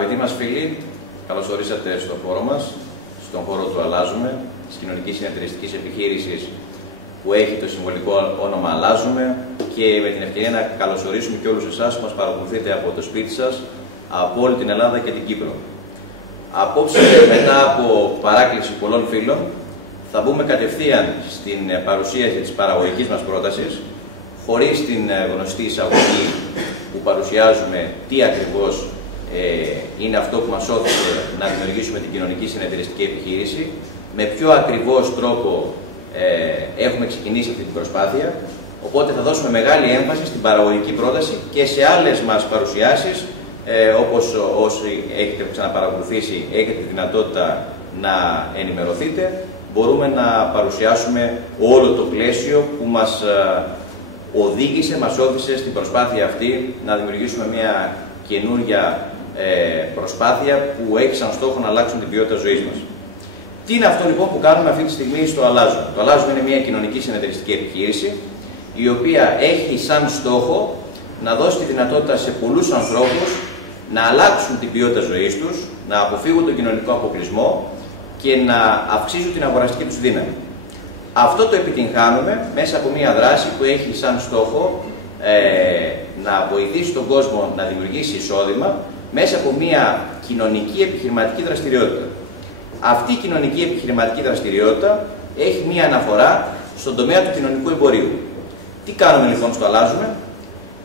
Αγαπητοί μας φίλοι, καλώς ορίσατε στον χώρο μας, στον χώρο του Αλλάζουμε, της κοινωνικής συνεταιριστικής επιχείρησης που έχει το συμβολικό όνομα Αλλάζουμε, και με την ευκαιρία να καλωσορίσουμε και όλους εσάς που μας παρακολουθείτε από το σπίτι σας, από όλη την Ελλάδα και την Κύπρο. Απόψε, μετά από παράκληση πολλών φίλων, θα μπούμε κατευθείαν στην παρουσίαση της παραγωγικής μας πρότασης, χωρίς την γνωστή εισαγωγή που παρουσιάζουμε τι ακριβώς είναι αυτό που μας όθησε να δημιουργήσουμε την κοινωνική συνεταιριστική επιχείρηση, με ποιο ακριβώς τρόπο έχουμε ξεκινήσει αυτή την προσπάθεια. Οπότε θα δώσουμε μεγάλη έμφαση στην παραγωγική πρόταση και σε άλλες μας παρουσιάσεις, όπως όσοι έχετε ξαναπαρακολουθήσει, έχετε τη δυνατότητα να ενημερωθείτε, μπορούμε να παρουσιάσουμε όλο το πλαίσιο που μας οδήγησε, μας όθησε στην προσπάθεια αυτή να δημιουργήσουμε μια καινούργια προσπάθεια που έχει σαν στόχο να αλλάξουν την ποιότητα ζωής μας. Τι είναι αυτό λοιπόν που κάνουμε αυτή τη στιγμή στο Αλλάζουμε? Το Αλλάζουμε είναι μια κοινωνική συνεταιριστική επιχείρηση, η οποία έχει σαν στόχο να δώσει τη δυνατότητα σε πολλούς ανθρώπους να αλλάξουν την ποιότητα ζωής τους, να αποφύγουν τον κοινωνικό αποκλεισμό και να αυξήσουν την αγοραστική τους δύναμη. Αυτό το επιτυγχάνουμε μέσα από μια δράση που έχει σαν στόχο να βοηθήσει τον κόσμο να δημιουργήσει εισόδημα μέσα από μια κοινωνική επιχειρηματική δραστηριότητα. Αυτή η κοινωνική επιχειρηματική δραστηριότητα έχει μια αναφορά στον τομέα του κοινωνικού εμπορίου. Τι κάνουμε λοιπόν στο Αλλάζουμε?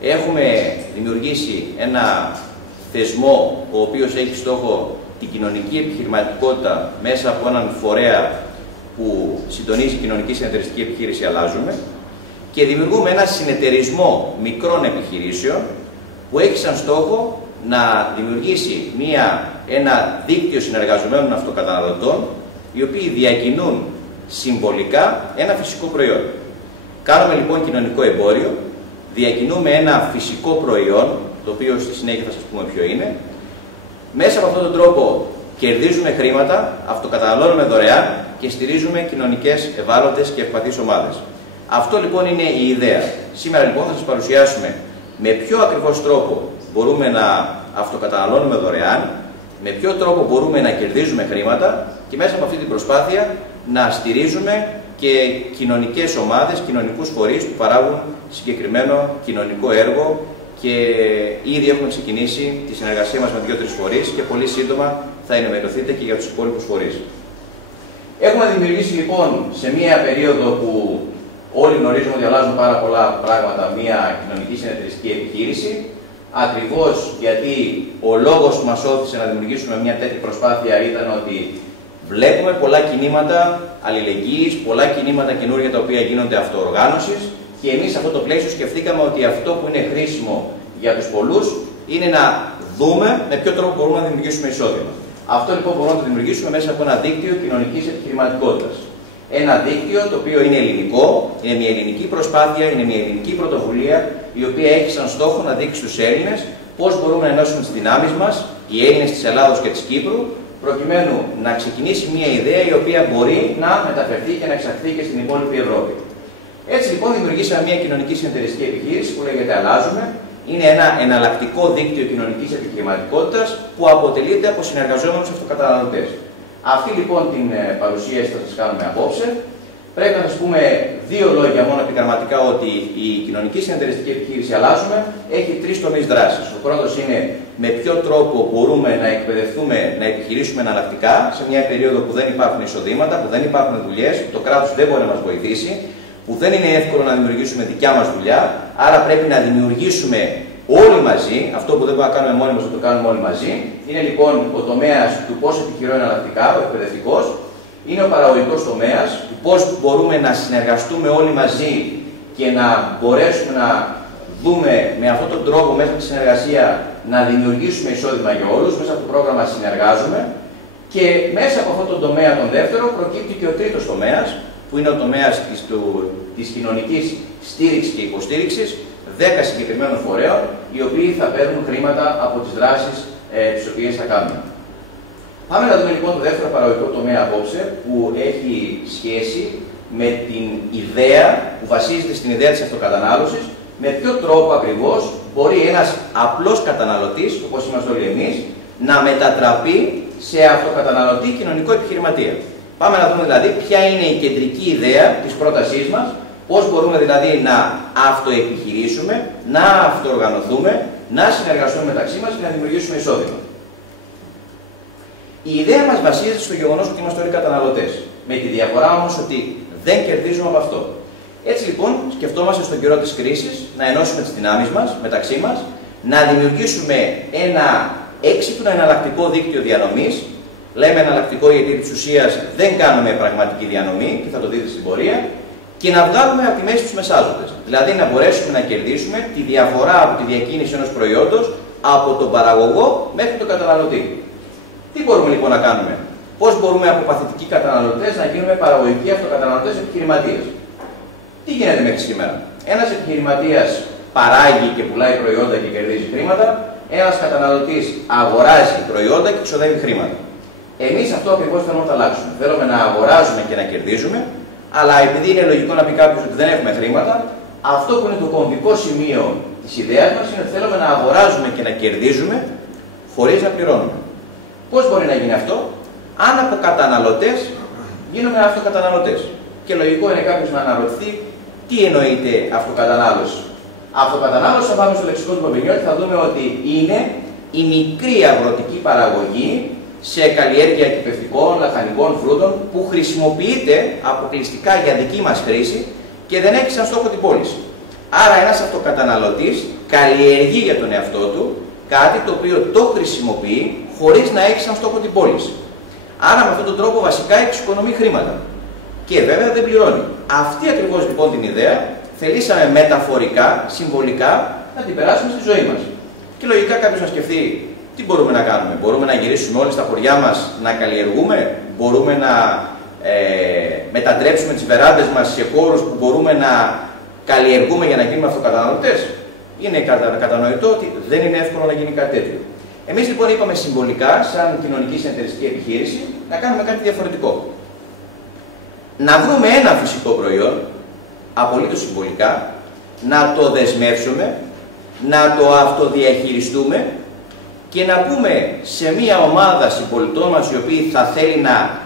Έχουμε δημιουργήσει ένα θεσμό ο οποίος έχει στόχο την κοινωνική επιχειρηματικότητα μέσα από έναν φορέα που συντονίζει η κοινωνική συνεταιριστική επιχείρηση Αλλάζουμε, και δημιουργούμε ένα συνεταιρισμό μικρών επιχειρήσεων που έχει σαν στόχο να δημιουργήσει ένα δίκτυο συνεργαζομένων αυτοκαταναλωτών, οι οποίοι διακινούν συμβολικά ένα φυσικό προϊόν. Κάνουμε λοιπόν κοινωνικό εμπόριο, διακινούμε ένα φυσικό προϊόν, το οποίο στη συνέχεια θα σας πούμε ποιο είναι. Μέσα από αυτόν τον τρόπο κερδίζουμε χρήματα, αυτοκαταναλώνουμε δωρεάν και στηρίζουμε κοινωνικές ευάλωτες και ευπαθείς ομάδες. Αυτό λοιπόν είναι η ιδέα. Σήμερα λοιπόν θα σας παρουσιάσουμε με ποιο ακριβώς τρόπο μπορούμε να αυτοκαταναλώνουμε δωρεάν, με ποιο τρόπο μπορούμε να κερδίζουμε χρήματα και μέσα από αυτή την προσπάθεια να στηρίζουμε και κοινωνικές ομάδες, κοινωνικούς φορείς που παράγουν συγκεκριμένο κοινωνικό έργο, και ήδη έχουμε ξεκινήσει τη συνεργασία μας με 2-3 φορείς και πολύ σύντομα θα ενημερωθείτε και για τους υπόλοιπους φορείς. Έχουμε δημιουργήσει λοιπόν σε μία περίοδο που όλοι γνωρίζουμε ότι αλλάζουν πάρα πολλά πράγματα μια κοινωνική συνεταιριστική επιχείρηση, ακριβώς γιατί ο λόγος που μας όθησε να δημιουργήσουμε μια τέτοια προσπάθεια ήταν ότι βλέπουμε πολλά κινήματα αλληλεγγύης, πολλά κινήματα καινούργια τα οποία γίνονται αυτοοργάνωσης, και εμείς σε αυτό το πλαίσιο σκεφτήκαμε ότι αυτό που είναι χρήσιμο για τους πολλούς είναι να δούμε με ποιο τρόπο μπορούμε να δημιουργήσουμε εισόδημα. Αυτό λοιπόν μπορούμε να το δημιουργήσουμε μέσα από ένα δίκτυο κοινωνικής επιχειρηματικότητας. Ένα δίκτυο το οποίο είναι ελληνικό, είναι μια ελληνική προσπάθεια, είναι μια ελληνική πρωτοβουλία, η οποία έχει σαν στόχο να δείξει στους Έλληνες πώς μπορούμε να ενώσουμε τις δυνάμεις μας, οι Έλληνες της Ελλάδος και της Κύπρου, προκειμένου να ξεκινήσει μια ιδέα η οποία μπορεί να μεταφερθεί και να εξαχθεί και στην υπόλοιπη Ευρώπη. Έτσι λοιπόν δημιουργήσαμε μια κοινωνική συνεταιριστική επιχείρηση που λέγεται Αλλάζουμε. Είναι ένα εναλλακτικό δίκτυο κοινωνικής επιχειρηματικότητας που αποτελείται από συνεργαζόμενους αυτοκαταναλωτές. Αυτή λοιπόν την παρουσίαση θα σας κάνουμε απόψε. Πρέπει να σας πούμε 2 λόγια μόνο επιγραμματικά, ότι η κοινωνική συνεταιριστική επιχείρηση Αλλάζουμε έχει 3 τομείς δράσης. Ο πρώτος είναι με ποιο τρόπο μπορούμε να εκπαιδευτούμε να επιχειρήσουμε εναλλακτικά σε μια περίοδο που δεν υπάρχουν εισοδήματα, που δεν υπάρχουν δουλειές, που το κράτος δεν μπορεί να μας βοηθήσει, που δεν είναι εύκολο να δημιουργήσουμε δικιά μας δουλειά, άρα πρέπει να δημιουργήσουμε όλοι μαζί. Αυτό που δεν μπορούμε να κάνουμε μόνοι μας, να το κάνουμε όλοι μαζί. Είναι λοιπόν ο τομέας του πώς επιχειρώ εναλλακτικά, ο εκπαιδευτικός. Είναι ο παραγωγικός τομέας, του πώς μπορούμε να συνεργαστούμε όλοι μαζί και να μπορέσουμε να δούμε με αυτόν τον τρόπο, μέσα από τη συνεργασία, να δημιουργήσουμε εισόδημα για όλους. Μέσα από το πρόγραμμα Συνεργάζομαι. Και μέσα από αυτόν τον τομέα, τον δεύτερο, προκύπτει και ο τρίτος τομέας, που είναι ο τομέας της κοινωνικής στήριξης και υποστήριξης 10 συγκεκριμένων φορέων, οι οποίοι θα παίρνουν χρήματα από τις δράσεις τις οποίες θα κάνουμε. Πάμε να δούμε λοιπόν το δεύτερο παραγωγικό τομέα απόψε, που έχει σχέση με την ιδέα, που βασίζεται στην ιδέα της αυτοκατανάλωσης, με ποιο τρόπο ακριβώς μπορεί ένας απλός καταναλωτής, όπως είμαστε όλοι εμείς, να μετατραπεί σε αυτοκαταναλωτή κοινωνικό επιχειρηματία. Πάμε να δούμε δηλαδή ποια είναι η κεντρική ιδέα της πρότασής μας, πώς μπορούμε δηλαδή να αυτοεπιχειρήσουμε, να αυτοοργανωθούμε, να συνεργαστούμε μεταξύ μας και να δημιουργήσουμε εισόδημα. Η ιδέα μας βασίζεται στο γεγονός ότι είμαστε όλοι καταναλωτές. Με τη διαφορά όμως ότι δεν κερδίζουμε από αυτό. Έτσι λοιπόν, σκεφτόμαστε στον καιρό της κρίσης να ενώσουμε τις δυνάμεις μας μεταξύ μας, να δημιουργήσουμε ένα έξυπνο εναλλακτικό δίκτυο διανομής. Λέμε εναλλακτικό γιατί της ουσίας δεν κάνουμε πραγματική διανομή και θα το δείτε στην πορεία, και να βγάλουμε από τη μέση τους μεσάζοντες. Δηλαδή να μπορέσουμε να κερδίσουμε τη διαφορά από τη διακίνηση ενός προϊόντος από τον παραγωγό μέχρι τον καταναλωτή. Τι μπορούμε λοιπόν να κάνουμε? Πώς μπορούμε από παθητικοί καταναλωτές να γίνουμε παραγωγικοί αυτοκαταναλωτές επιχειρηματίες? Τι γίνεται μέχρι σήμερα? Ένας επιχειρηματίας παράγει και πουλάει προϊόντα και κερδίζει χρήματα, ένας καταναλωτής αγοράζει προϊόντα και ξοδεύει χρήματα. Εμείς αυτό ακριβώς θέλουμε να το αλλάξουμε. Θέλουμε να αγοράζουμε και να κερδίζουμε, αλλά επειδή είναι λογικό να πει κάποιος ότι δεν έχουμε χρήματα, αυτό που είναι το κομβικό σημείο της ιδέας μας είναι ότι θέλουμε να αγοράζουμε και να κερδίζουμε χωρίς να πληρώνουμε. Πώς μπορεί να γίνει αυτό? Αν από καταναλωτές γίνουμε αυτοκαταναλωτές. Και λογικό είναι κάποιος να αναρωτηθεί τι εννοείται αυτοκατανάλωση. Αυτοκατανάλωση, θα πάμε στο λεξικό του Παπηγιώτη, θα δούμε ότι είναι η μικρή αγροτική παραγωγή σε καλλιέργεια κυπευτικών, λαχανικών, φρούτων που χρησιμοποιείται αποκλειστικά για δική μας χρήση και δεν έχει σαν στόχο την πώληση. Άρα ένας αυτοκαταναλωτής καλλιεργεί για τον εαυτό του κάτι το οποίο το χρησιμοποιεί χωρίς να έχει σαν στόχο την πώληση. Άρα με αυτόν τον τρόπο βασικά εξοικονομεί χρήματα. Και βέβαια δεν πληρώνει. Αυτή ακριβώς λοιπόν την ιδέα θελήσαμε μεταφορικά, συμβολικά να την περάσουμε στη ζωή μας. Και λογικά κάποιος να σκεφτεί τι μπορούμε να κάνουμε. Μπορούμε να γυρίσουμε όλοι στα χωριά μας να καλλιεργούμε, μπορούμε να μετατρέψουμε τις βεράντες μας σε χώρους που μπορούμε να καλλιεργούμε για να γίνουμε αυτοκαταναλωτές. Είναι κατανοητό ότι δεν είναι εύκολο να γίνει κάτι τέτοιο. Εμείς λοιπόν είπαμε συμβολικά, σαν κοινωνική συνεταιριστική επιχείρηση, να κάνουμε κάτι διαφορετικό. Να βρούμε ένα φυσικό προϊόν, απολύτως συμβολικά, να το δεσμεύσουμε, να το αυτοδιαχειριστούμε και να πούμε σε μια ομάδα συμπολιτών μας οι οποίοι θα θέλει να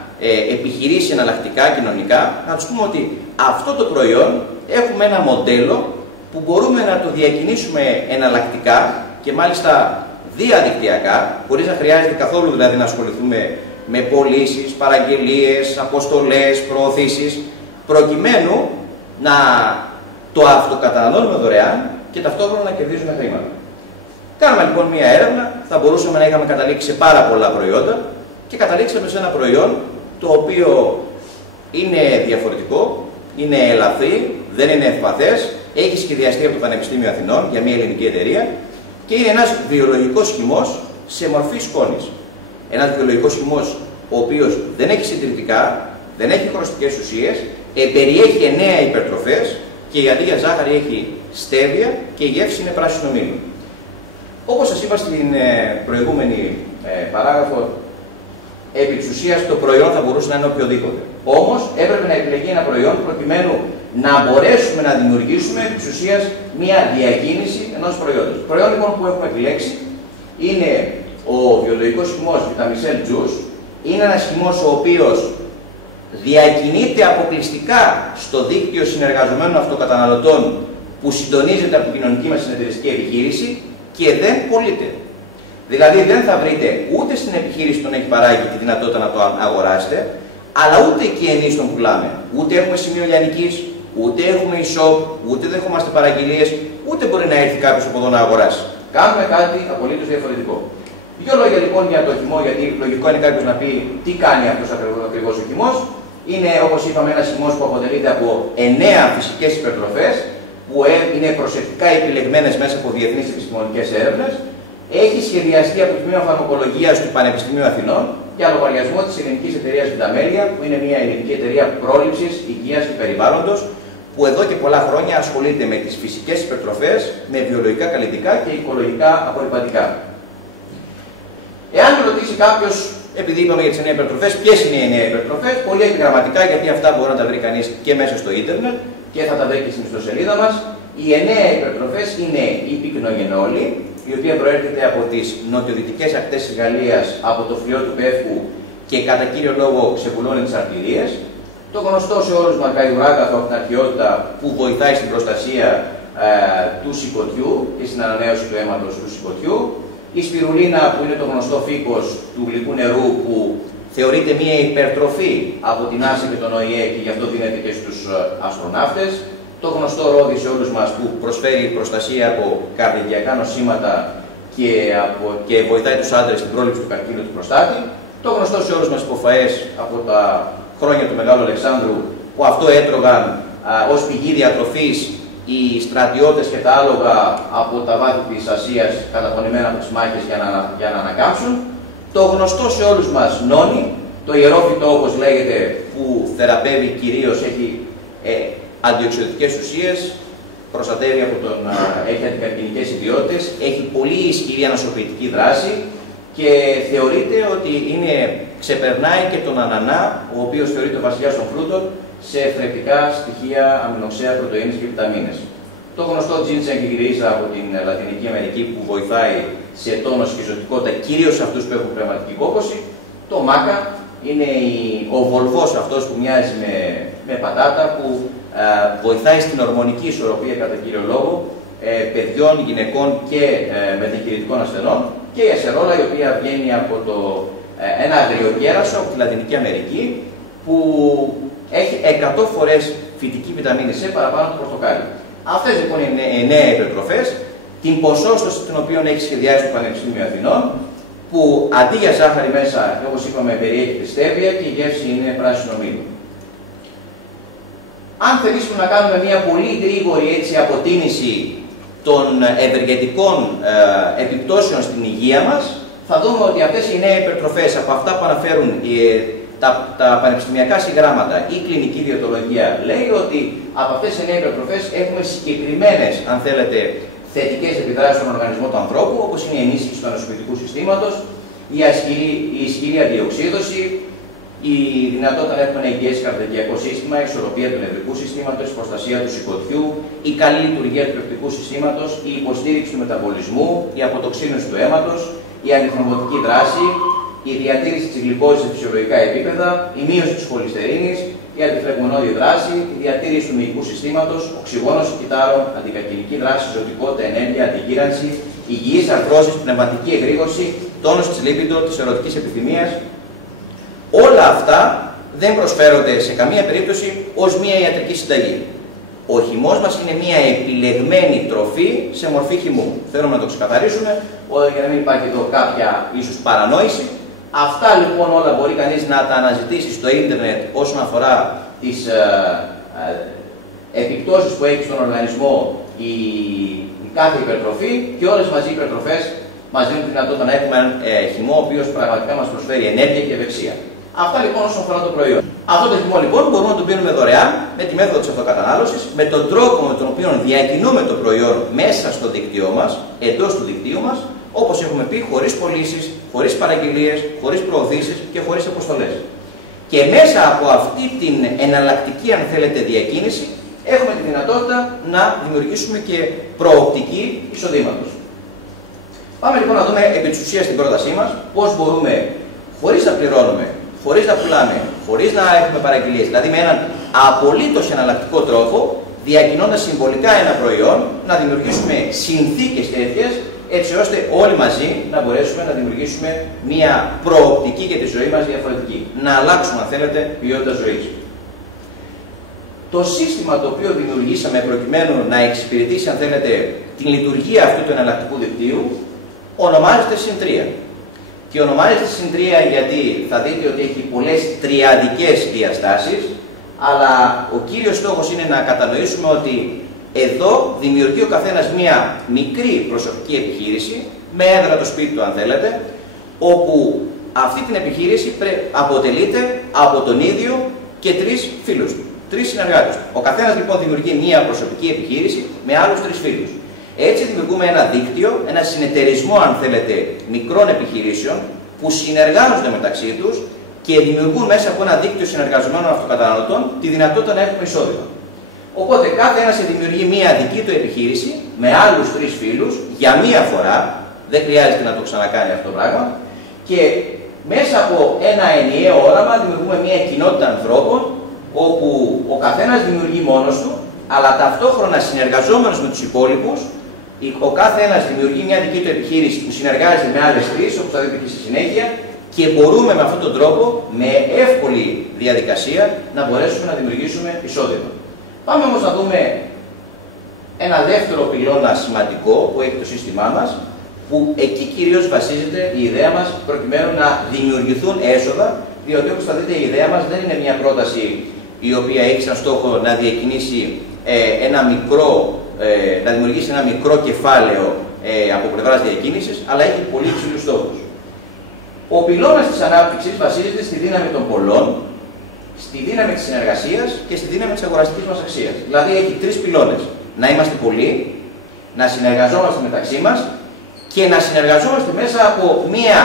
επιχειρήσει εναλλακτικά κοινωνικά, να τους πούμε ότι αυτό το προϊόν έχουμε ένα μοντέλο που μπορούμε να το διακινήσουμε εναλλακτικά και μάλιστα διαδικτυακά, χωρίς να χρειάζεται καθόλου δηλαδή να ασχοληθούμε με πωλήσεις, παραγγελίες, αποστολές, προωθήσεις, προκειμένου να το αυτοκαταναλώνουμε δωρεάν και ταυτόχρονα να κερδίζουμε χρήματα. Κάναμε λοιπόν μία έρευνα, θα μπορούσαμε να είχαμε καταλήξει σε πάρα πολλά προϊόντα και καταλήξαμε σε ένα προϊόν το οποίο είναι διαφορετικό, είναι ελαφρύ, δεν είναι ευπαθές, έχει σχεδιαστεί από το Πανεπιστήμιο Αθηνών για μια ελληνική εταιρεία και είναι ένας βιολογικός χυμός σε μορφή σκόνης. Ένας βιολογικός χυμός ο οποίος δεν έχει συντηρητικά, δεν έχει χρωστικές ουσίες, περιέχει 9 υπερτροφές και αντί για ζάχαρη έχει στέβια και η γεύση είναι πράσινο μήλο. Όπως σας είπα στην προηγούμενη παράγραφο, επί της ουσίας το προϊόν θα μπορούσε να είναι οποιοδήποτε. Όμως έπρεπε να επιλεγεί ένα προϊόν προκειμένου να μπορέσουμε να δημιουργήσουμε επί της ουσίας μια διακίνηση ενός προϊόντος. Το προϊόν λοιπόν που έχουμε επιλέξει είναι ο βιολογικός χυμός Vitamicell Juice. Είναι ένας χυμός ο οποίος διακινείται αποκλειστικά στο δίκτυο συνεργαζομένων αυτοκαταναλωτών που συντονίζεται από την κοινωνική μας συνεταιριστική επιχείρηση και δεν πωλείται. Δηλαδή δεν θα βρείτε ούτε στην επιχείρηση που τον έχει παράγει τη δυνατότητα να το αγοράσετε, αλλά ούτε εκεί εμείς τον πουλάμε. Ούτε έχουμε σημείο λιανικής, ούτε έχουμε e-shop, ούτε δεχόμαστε παραγγελίες, ούτε μπορεί να έρθει κάποιος από εδώ να αγοράσει. Κάνουμε κάτι απολύτως διαφορετικό. Δύο λόγια λοιπόν για το χυμό, γιατί λογικό είναι κάποιος να πει τι κάνει αυτός ακριβώς ο χυμός. Είναι, όπως είπαμε, ένας χυμός που αποτελείται από 9 φυσικές υπερτροφές, που είναι προσεκτικά επιλεγμένες μέσα από διεθνείς επιστημονικές έρευνες. Έχει σχεδιαστεί από το Τμήμα Φαρμακολογίας του Πανεπιστημίου Αθηνών για λογαριασμό της ελληνικής εταιρείας Vitamelia, που είναι μια ελληνική εταιρεία πρόληψης, υγείας και περιβάλλοντος, που εδώ και πολλά χρόνια ασχολείται με τις φυσικές υπερτροφές, με βιολογικά καλλιτικά και οικολογικά απορρυπαντικά. Εάν ρωτήσει κάποιος, επειδή είπαμε για τις 9 υπερτροφές, ποιες είναι οι 9 υπερτροφές, πολύ επιγραμματικά, γιατί αυτά μπορεί να τα βρει κανείς και μέσα στο ίντερνετ και θα τα βρει και στην ιστοσελίδα μας. Οι 9 υπερτροφές είναι η πυκνογενόλη, η οποία προέρχεται από τις νοτιοδυτικές ακτές της Γαλλίας, από το φλοιό του Πεύκου και κατά κύριο λόγο ξεπουλώνει τις αρτηρίες. Το γνωστό σε όλους μας γαϊδουράγαθο από την αρχαιότητα που βοηθάει στην προστασία του σηκωτιού και στην ανανέωση του αίματος του σηκωτιού. Η σπιρουλίνα, που είναι το γνωστό φύκος του γλυκού νερού, που θεωρείται μια υπερτροφή από την NASA και τον ΟΗΕ και γι' αυτό δίνεται και στους αστροναύτες. Το γνωστό ρόδι σε όλους μας που προσφέρει προστασία από καρδιακά νοσήματα και βοηθάει τους άντρες στην πρόληψη του καρκίνου του προστάτη. Το γνωστό σε όλους μας υποφαές από τα χρόνια του Μεγάλου Αλεξάνδρου, που αυτό έτρωγαν ως πηγή διατροφής οι στρατιώτες και τα άλογα από τα βάθη της Ασίας, καταπονημένα από τις μάχες για να ανακάμψουν. Το γνωστό σε όλους μας νόνι, το ιερό φυτό όπως λέγεται, που θεραπεύει κυρίως, έχει αντιοξυδοτικές ουσίες, προστατεύει έχει αντικαρκινικές ιδιότητες, έχει πολύ ισχυρή ανασωπητική δράση και θεωρείται ότι ξεπερνάει και τον ανανά, ο οποίος θεωρείται ο βασιλιάς των φρούτων, σε θρεπτικά στοιχεία, αμινοξέα, πρωτεΐνες και βιταμίνες. Το γνωστό ginseng και γυρίζα από την Λατινική Αμερική, που βοηθάει σε τόνωση και ζωτικότητα κυρίως σε αυτούς που έχουν πνευματική κόπωση. Το μάκα είναι ο βολβός αυτός που μοιάζει με πατάτα, που βοηθάει στην ορμονική ισορροπία κατά κύριο λόγο παιδιών, γυναικών και μεταγχειρητικών ασθενών. Και η ασερόλα, η οποία βγαίνει από ένα αγριοκέρασο από τη Λατινική Αμερική, που έχει 100 φορές φυτική βιταμίνη C παραπάνω από το πορτοκάλι. Αυτές λοιπόν είναι 9 υπερτροφές, την ποσόστοση την οποία έχει σχεδιάσει το Πανεπιστήμιο Αθηνών, που αντί για ζάχαρη μέσα, όπως είπαμε, περιέχει στέβια και η γεύση είναι πράσινο μήλο. Αν θελήσουμε να κάνουμε μια πολύ γρήγορη αποτίμηση των ευεργετικών επιπτώσεων στην υγεία μας, θα δούμε ότι αυτές οι 9 υπερτροφές, από αυτά που αναφέρουν τα πανεπιστημιακά συγγράμματα ή η κλινική διαιτολογία, λέει ότι από αυτές τις 9 υπερτροφές έχουμε συγκεκριμένες, αν θέλετε, θετικές επιδράσεις στον οργανισμό του ανθρώπου, όπως είναι η ενίσχυση του ανοσοποιητικού συστήματος, η ισχυρή αντιοξείδωση, η δυνατότητα να έχουμε ένα υγιές καρδιακό σύστημα, η ισορροπία του νευρικού συστήματος, η προστασία του σηκωτιού, η καλή λειτουργία του πεπτικού συστήματος, η υποστήριξη του μεταβολισμού, η αποτοξίνωση του αίματος, η αντιθρομβωτική δράση, η διατήρηση της γλυκόζης σε φυσιολογικά επίπεδα, η μείωση της χολυστερίνης, η αντιφλεγμονώδη δράση, η διατήρηση του μυϊκού συστήματος, οξυγόνωση κυτάρων, αντικαρκινική δράση, ζωτικότητα, ενέργεια, αντιγύρανση, υγιής αρθρώσεις, πνευματική εγρήγορση, τόνος της λίπιντο, της ερωτικής επιθυμίας. Όλα αυτά δεν προσφέρονται σε καμία περίπτωση ως μια ιατρική συνταγή. Ο χυμός μας είναι μια επιλεγμένη τροφή σε μορφή χυμού. Θέλουμε να το ξεκαθαρίσουμε, για να μην υπάρχει εδώ κάποια ίσως παρανόηση. Αυτά λοιπόν όλα μπορεί κανείς να τα αναζητήσει στο ίντερνετ όσον αφορά τις επιπτώσεις που έχει στον οργανισμό η κάθε υπερτροφή, και όλες μαζί οι υπερτροφές μας δίνουν τη δυνατότητα να έχουμε έναν χυμό ο οποίος πραγματικά μας προσφέρει ενέργεια και ευεξία. Αυτά λοιπόν όσον αφορά το προϊόν. Αυτό το χυμό λοιπόν μπορούμε να το πίνουμε δωρεάν με τη μέθοδο της αυτοκατανάλωσης, με τον τρόπο με τον οποίο διακινούμε το προϊόν μέσα στο δίκτυό μας, εντός του δικτύου μας, όπως έχουμε πει, χωρίς πωλήσεις, χωρίς παραγγελίες, χωρίς προωθήσεις και χωρίς αποστολές. Και μέσα από αυτή την εναλλακτική, αν θέλετε, διακίνηση, έχουμε τη δυνατότητα να δημιουργήσουμε και προοπτική εισοδήματος. Πάμε λοιπόν να δούμε επί της ουσίας την πρότασή μας, πώς μπορούμε, χωρίς να πληρώνουμε, χωρίς να πουλάμε, χωρίς να έχουμε παραγγελίες, δηλαδή με έναν απολύτως εναλλακτικό τρόπο, διακινώντας συμβολικά ένα προϊόν, να δημιουργήσουμε συνθήκες τέτοιες, έτσι ώστε όλοι μαζί να μπορέσουμε να δημιουργήσουμε μια προοπτική για τη ζωή μας διαφορετική. Να αλλάξουμε, αν θέλετε, ποιότητα ζωής. Το σύστημα το οποίο δημιουργήσαμε προκειμένου να εξυπηρετήσει, αν θέλετε, την λειτουργία αυτού του εναλλακτικού δικτύου, ονομάζεται Συν3. Και ονομάζεται Συν3 γιατί θα δείτε ότι έχει πολλές τριαδικές διαστάσεις, αλλά ο κύριος στόχος είναι να κατανοήσουμε ότι εδώ δημιουργεί ο καθένας μία μικρή προσωπική επιχείρηση, με έδρα το σπίτι του αν θέλετε, όπου αυτή την επιχείρηση αποτελείται από τον ίδιο και 3 φίλους του, 3 συνεργάτες του. Ο καθένας λοιπόν δημιουργεί μία προσωπική επιχείρηση με άλλους 3 φίλους. Έτσι δημιουργούμε ένα δίκτυο, ένα συνεταιρισμό αν θέλετε μικρών επιχειρήσεων που συνεργάζονται μεταξύ τους και δημιουργούν μέσα από ένα δίκτυο συνεργαζομένων αυτοκαταναλωτών τη δυνατότητα να έχουμε εισόδημα. Οπότε κάθε ένας δημιουργεί μία δική του επιχείρηση με άλλους 3 φίλους για μία φορά, δεν χρειάζεται να το ξανακάνει αυτό το πράγμα, και μέσα από ένα ενιαίο όραμα δημιουργούμε μία κοινότητα ανθρώπων όπου ο καθένας δημιουργεί μόνος του, αλλά ταυτόχρονα συνεργαζόμενος με τους υπόλοιπους, ο κάθε ένας δημιουργεί μια δική του επιχείρηση που συνεργάζεται με άλλες 3, όπως θα δείτε και στη συνέχεια, και μπορούμε με αυτόν τον τρόπο, με εύκολη διαδικασία, να μπορέσουμε να δημιουργήσουμε εισόδημα. Πάμε όμως να δούμε ένα δεύτερο πυλώνα σημαντικό που έχει το σύστημά μας, που εκεί κυρίως βασίζεται η ιδέα μας προκειμένου να δημιουργηθούν έσοδα, διότι όπως θα δείτε η ιδέα μας δεν είναι μια πρόταση η οποία έχει σαν στόχο να διακινήσει να δημιουργήσει ένα μικρό κεφάλαιο από πλευράς διακίνησης, αλλά έχει πολύ υψηλούς στόχους. Ο πυλώνας της ανάπτυξης βασίζεται στη δύναμη των πολλών, στη δύναμη της συνεργασίας και στη δύναμη της αγοραστικής μας αξίας. Δηλαδή έχει 3 πυλώνες. Να είμαστε πολλοί, να συνεργαζόμαστε μεταξύ μας και να συνεργαζόμαστε μέσα από μία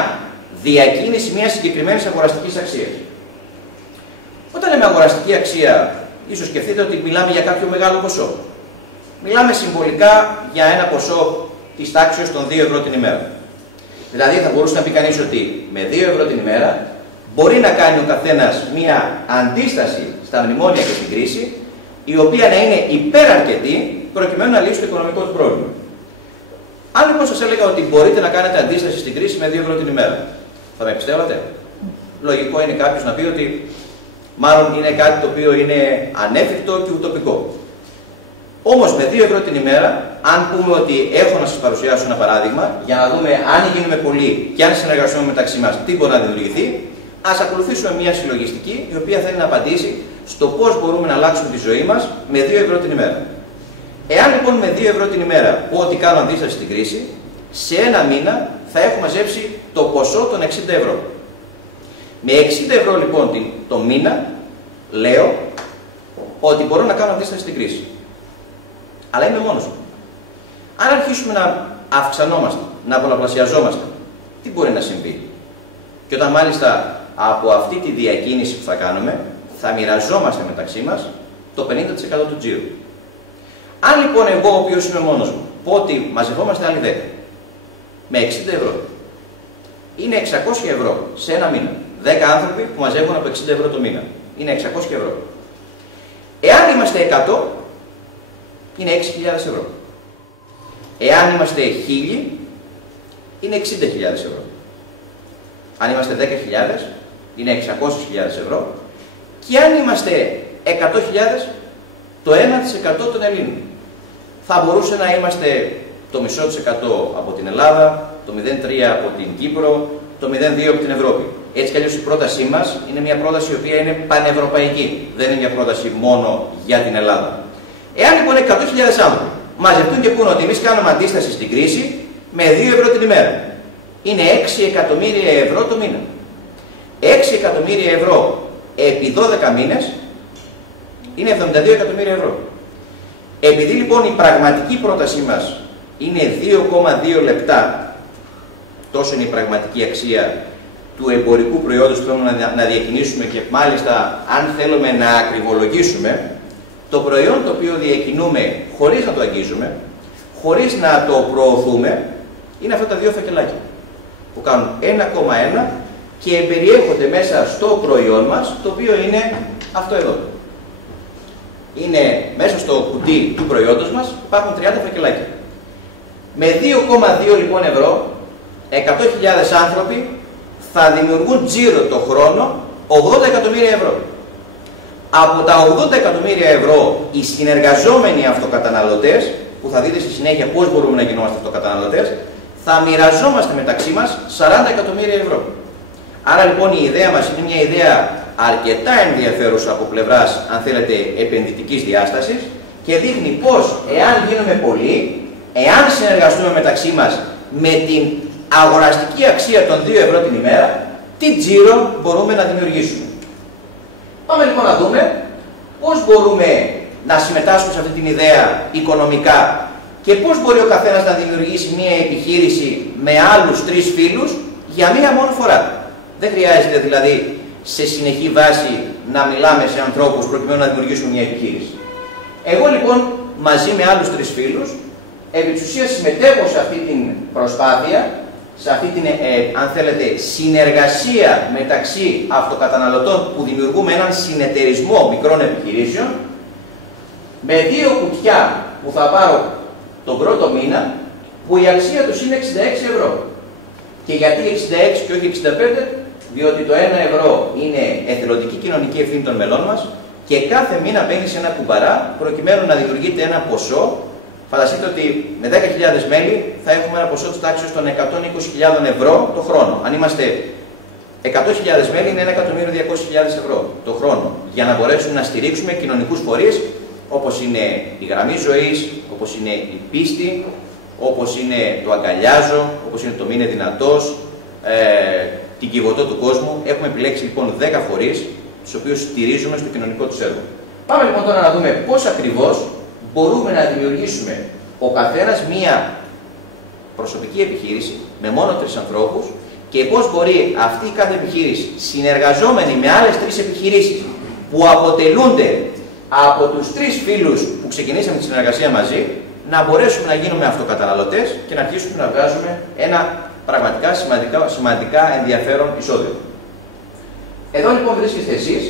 διακίνηση μιας συγκεκριμένης αγοραστικής αξίας. Όταν λέμε αγοραστική αξία, ίσως σκεφτείτε ότι μιλάμε για κάποιο μεγάλο ποσό. Μιλάμε συμβολικά για ένα ποσό της τάξης των 2 ευρώ την ημέρα. Δηλαδή θα μπορούσε να πει κανείς ότι με 2 ευρώ την ημέρα μπορεί να κάνει ο καθένας μία αντίσταση στα μνημόνια και στην κρίση, η οποία να είναι υπεραρκετή προκειμένου να λύσει το οικονομικό του πρόβλημα. Αν λοιπόν σας έλεγα ότι μπορείτε να κάνετε αντίσταση στην κρίση με 2 ευρώ την ημέρα, θα με πιστεύατε? Λογικό είναι κάποιος να πει ότι μάλλον είναι κάτι το οποίο είναι ανέφικτο και ουτοπικό. Όμως με 2 ευρώ την ημέρα, αν πούμε ότι έχω να σας παρουσιάσω ένα παράδειγμα, για να δούμε αν γίνουμε πολλοί και αν συνεργαστούμε μεταξύ μας, τι μπορεί να δημιουργηθεί, ας ακολουθήσουμε μια συλλογιστική η οποία θέλει να απαντήσει στο πώς μπορούμε να αλλάξουμε τη ζωή μας με 2 ευρώ την ημέρα. Εάν λοιπόν με 2 ευρώ την ημέρα πω ότι κάνω αντίσταση στην κρίση, σε ένα μήνα θα έχω μαζέψει το ποσό των 60 ευρώ. Με 60 ευρώ λοιπόν το μήνα λέω ότι μπορώ να κάνω αντίσταση στην κρίση. Αλλά είμαι μόνος μου. Αν αρχίσουμε να αυξανόμαστε, να πολλαπλασιαζόμαστε, τι μπορεί να συμβεί? Και όταν μάλιστα από αυτή τη διακίνηση που θα κάνουμε, θα μοιραζόμαστε μεταξύ μας το 50% του τζίρου. Αν λοιπόν εγώ, ο οποίος είμαι μόνος μου, πω ότι μαζευόμαστε άλλοι 10, με 60 ευρώ, είναι 600 ευρώ σε ένα μήνα. 10 άνθρωποι που μαζεύουν από 60 ευρώ το μήνα. Είναι 600 ευρώ. Εάν είμαστε 100, είναι 6.000 ευρώ. Εάν είμαστε 1.000, είναι 60.000 ευρώ. Αν είμαστε 10.000, είναι 600.000 ευρώ. Και αν είμαστε 100.000, το 1% των Ελλήνων. Θα μπορούσε να είμαστε το 0,5% από την Ελλάδα, το 0,3% από την Κύπρο, το 0,2% από την Ευρώπη. Έτσι κι αλλιώς η πρότασή μας είναι μια πρόταση η οποία είναι πανευρωπαϊκή. Δεν είναι μια πρόταση μόνο για την Ελλάδα. Εάν λοιπόν 100.000 άνθρωποι μαζευτούν και πούνε ότι εμείς κάνουμε αντίσταση στην κρίση με 2 ευρώ την ημέρα, είναι 6 εκατομμύρια ευρώ το μήνα. 6 εκατομμύρια ευρώ επί 12 μήνες είναι 72 εκατομμύρια ευρώ. Επειδή λοιπόν η πραγματική πρότασή μας είναι 2,2 λεπτά, τόσο είναι η πραγματική αξία του εμπορικού προϊόντος που θέλουμε να διακινήσουμε, και μάλιστα αν θέλουμε να ακριβολογήσουμε, το προϊόν το οποίο διακινούμε χωρίς να το αγγίζουμε, χωρίς να το προωθούμε, είναι αυτά τα 2 φακελάκια που κάνουν 1,1 και περιέχονται μέσα στο προϊόν μας, το οποίο είναι αυτό εδώ. Είναι μέσα στο κουτί του προϊόντος μας, υπάρχουν 30 φακελάκια. Με 2,2 λοιπόν ευρώ, 100.000 άνθρωποι θα δημιουργούν τζίρο το χρόνο 80 εκατομμύρια ευρώ. Από τα 80 εκατομμύρια ευρώ οι συνεργαζόμενοι αυτοκαταναλωτές, που θα δείτε στη συνέχεια πώς μπορούμε να γινόμαστε αυτοκαταναλωτές, θα μοιραζόμαστε μεταξύ μας 40 εκατομμύρια ευρώ. Άρα λοιπόν η ιδέα μας είναι μια ιδέα αρκετά ενδιαφέρουσα από πλευράς, αν θέλετε, επενδυτικής διάστασης, και δείχνει πως εάν γίνουμε πολλοί, εάν συνεργαστούμε μεταξύ μας με την αγοραστική αξία των 2 ευρώ την ημέρα, τι τζίρο μπορούμε να δημιουργήσουμε. Πάμε λοιπόν να δούμε πώς μπορούμε να συμμετάσχουμε σε αυτή την ιδέα οικονομικά και πώς μπορεί ο καθένας να δημιουργήσει μια επιχείρηση με άλλους 3 φίλους για μία μόνο φορά. Δεν χρειάζεται δηλαδή σε συνεχή βάση να μιλάμε σε ανθρώπους προκειμένου να δημιουργήσουμε μια επιχείρηση. Εγώ λοιπόν μαζί με άλλους 3 φίλους, επί της ουσίας συμμετέχω σε αυτή την προσπάθεια, σε αυτή την, αν θέλετε, συνεργασία μεταξύ αυτοκαταναλωτών που δημιουργούμε έναν συνεταιρισμό μικρών επιχειρήσεων, με 2 κουτιά που θα πάρω τον πρώτο μήνα, που η αξία τους είναι 66 ευρώ. Και γιατί 66 και όχι 65, διότι το 1 ευρώ είναι εθελοντική κοινωνική ευθύνη των μελών μας και κάθε μήνα μπαίνει σε ένα κουμπαρά προκειμένου να δημιουργείται ένα ποσό. Φανταστείτε ότι με 10.000 μέλη θα έχουμε ένα ποσό της τάξης των 120.000 ευρώ το χρόνο. Αν είμαστε 100.000 μέλη είναι 1.200.000 ευρώ το χρόνο, για να μπορέσουμε να στηρίξουμε κοινωνικούς φορείς όπως είναι η γραμμή ζωής, όπως είναι η πίστη, όπως είναι το αγκαλιάζω, όπως είναι το μείνε δυνατός, την Κιβωτό του κόσμου. Έχουμε επιλέξει λοιπόν 10 φορείς, τους οποίους στηρίζουμε στο κοινωνικό τους έργο. Πάμε λοιπόν τώρα να δούμε πώς ακριβώς μπορούμε να δημιουργήσουμε ο καθένας μία προσωπική επιχείρηση με μόνο 3 ανθρώπους και πώς μπορεί αυτή η κάθε επιχείρηση, συνεργαζόμενη με άλλες 3 επιχειρήσεις που αποτελούνται από τους 3 φίλους που ξεκινήσαμε τη συνεργασία μαζί, να μπορέσουμε να γίνουμε αυτοκαταναλωτές και να αρχίσουμε να βγάζουμε ένα πραγματικά σημαντικά ενδιαφέρον εισόδημα. Εδώ λοιπόν βρίσκεστε εσείς,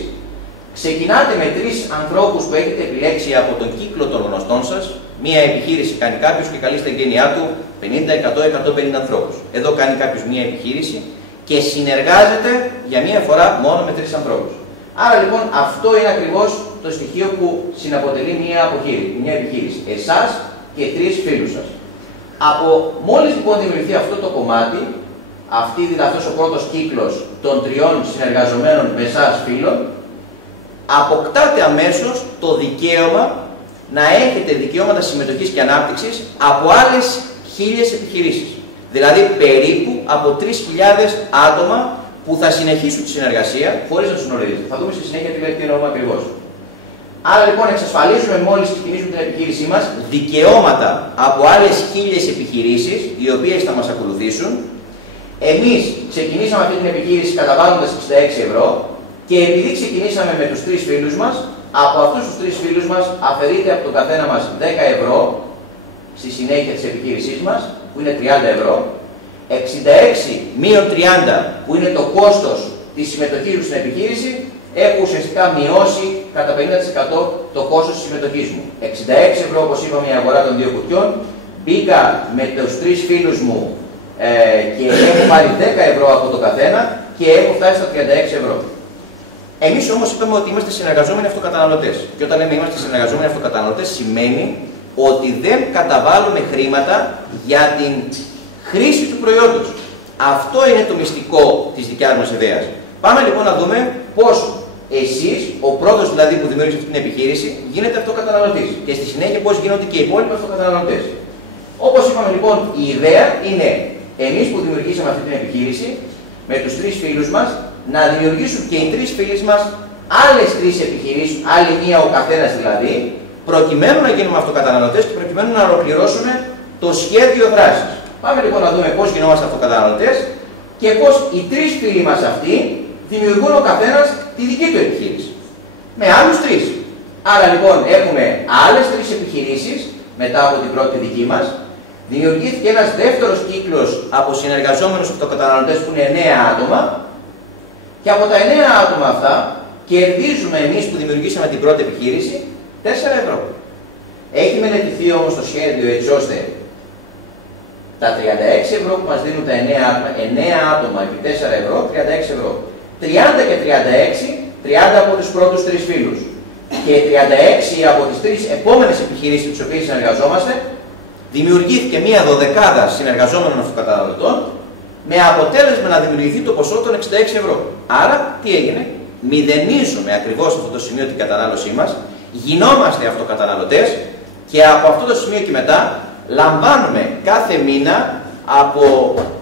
ξεκινάτε με 3 ανθρώπους που έχετε επιλέξει από τον κύκλο των γνωστών σας. Μία επιχείρηση κάνει κάποιος και καλεί στα εγγένειά του 50, 100, 150 ανθρώπους. Εδώ κάνει κάποιος μία επιχείρηση και συνεργάζεται για μία φορά μόνο με 3 ανθρώπους. Άρα λοιπόν αυτό είναι ακριβώς το στοιχείο που συναποτελεί μία επιχείρηση. Εσάς και 3 φίλους σας. Από μόλις λοιπόν δημιουργηθεί αυτό το κομμάτι, αυτός ο πρώτος κύκλος των 3 συνεργαζομένων με εσάς φίλων, αποκτάτε αμέσως το δικαίωμα να έχετε δικαιώματα συμμετοχής και ανάπτυξης από άλλες 1.000 επιχειρήσεις. Δηλαδή περίπου από 3.000 άτομα που θα συνεχίσουν τη συνεργασία χωρίς να τους γνωρίζετε. Θα δούμε στη συνέχεια τι εννοούμε ακριβώς. Άρα λοιπόν εξασφαλίζουμε μόλις ξεκινήσουμε την επιχείρησή μας δικαιώματα από άλλες 1.000 επιχειρήσεις οι οποίες θα μας ακολουθήσουν. Εμείς ξεκινήσαμε αυτή την επιχείρηση καταβάλλοντας 66 ευρώ και επειδή ξεκινήσαμε με τους 3 φίλους μας, από αυτούς τους 3 φίλους μας αφαιρείται από τον καθένα μας 10 ευρώ στη συνέχεια της επιχείρησής μας, που είναι 30 ευρώ, 66 μείον 30 που είναι το κόστος της συμμετοχής μου στην επιχείρηση, έχω ουσιαστικά μειώσει κατά 50% το κόστος της συμμετοχής μου. 66 ευρώ, όπως είπαμε, η αγορά των 2 κουτιών, μπήκα με τους 3 φίλους μου και έχω πάρει 10 ευρώ από το καθένα και έχω φτάσει στα 36 ευρώ. Εμείς όμως είπαμε ότι είμαστε συνεργαζόμενοι αυτοκαταναλωτές. Και όταν λέμε είμαστε συνεργαζόμενοι αυτοκαταναλωτές, σημαίνει ότι δεν καταβάλουμε χρήματα για την χρήση του προϊόντος. Αυτό είναι το μυστικό της δικιάς μας ιδέας. Πάμε λοιπόν να δούμε πώς εσείς, ο πρώτος δηλαδή που δημιούργησε αυτή την επιχείρηση, γίνεται αυτοκαταναλωτής. Και στη συνέχεια πώς γίνονται και οι υπόλοιποι αυτοκαταναλωτές. Όπως είπαμε λοιπόν, η ιδέα είναι εμείς που δημιουργήσαμε αυτή την επιχείρηση, με τους 3 φίλους μας, να δημιουργήσουν και οι 3 φίλοι μας άλλες 3 επιχειρήσεις, άλλη μία ο καθένας δηλαδή, προκειμένου να γίνουμε αυτοκαταναλωτές και προκειμένου να ολοκληρώσουμε το σχέδιο δράσης. Πάμε λοιπόν να δούμε πώς γινόμαστε αυτοκαταναλωτές και πώς οι 3 φίλοι μας αυτοί δημιουργούν ο καθένας τη δική του επιχείρηση. Με άλλους 3. Άρα λοιπόν έχουμε άλλες 3 επιχειρήσεις μετά από την πρώτη δική μας. Δημιουργήθηκε ένας δεύτερος κύκλος από συνεργαζόμενους αυτοκαταναλωτές που είναι 9 άτομα. Και από τα 9 άτομα αυτά κερδίζουμε εμείς που δημιουργήσαμε την πρώτη επιχείρηση 4 ευρώ. Έχει μελετηθεί όμως το σχέδιο έτσι ώστε τα 36 ευρώ που μας δίνουν τα 9 άτομα και 4 ευρώ, 36 ευρώ. 30 και 36, 30 από τους πρώτους 3 φίλους και 36 από τις 3 επόμενες επιχειρήσεις τις οποίες συνεργαζόμαστε, δημιουργήθηκε μία 12άδα συνεργαζόμενων αυτοκαταναλωτών με αποτέλεσμα να δημιουργηθεί το ποσό των 66 ευρώ. Άρα, τι έγινε? Μηδενίζουμε ακριβώς αυτό το σημείο την κατανάλωσή μας, γινόμαστε αυτοκαταναλωτές και από αυτό το σημείο και μετά λαμβάνουμε κάθε μήνα από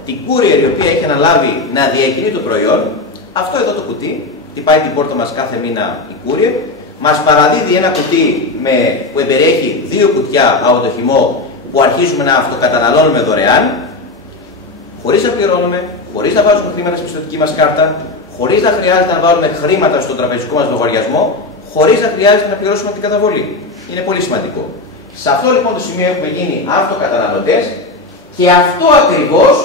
την courier η οποία έχει αναλάβει να διακινεί το προϊόν, αυτό εδώ το κουτί, χτυπάει την πόρτα μας κάθε μήνα η courier, μας παραδίδει ένα κουτί που εμπεριέχει 2 κουτιά από το χυμό που αρχίζουμε να αυτοκαταναλώνουμε δωρεάν, χωρίς να πληρώνουμε, χωρίς να βάζουμε χρήματα στην πιστωτική μας κάρτα, χωρίς να χρειάζεται να βάλουμε χρήματα στον τραπεζικό μας λογαριασμό, χωρίς να χρειάζεται να πληρώσουμε την καταβολή. Είναι πολύ σημαντικό. Σε αυτό λοιπόν το σημείο έχουμε γίνει αυτοκαταναλωτές και αυτό ακριβώς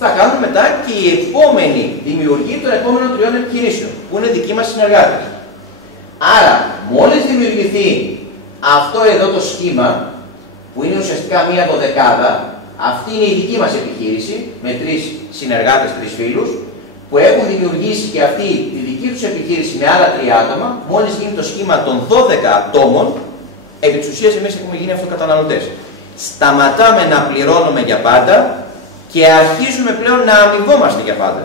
θα κάνουν μετά και οι επόμενοι δημιουργοί των επόμενων 3 επιχειρήσεων, που είναι δικοί μας συνεργάτες. Άρα, μόλις δημιουργηθεί αυτό εδώ το σχήμα, που είναι ουσιαστικά μία δωδεκάδα, αυτή είναι η δική μας επιχείρηση, με 3 συνεργάτες, 3 φίλους, που έχουν δημιουργήσει και αυτή τη δική τους επιχείρηση με άλλα 3 άτομα. Μόλις γίνει το σχήμα των 12 ατόμων, επί της ουσίας εμείς έχουμε γίνει αυτοκαταναλωτές. Σταματάμε να πληρώνουμε για πάντα και αρχίζουμε πλέον να αμοιβόμαστε για πάντα.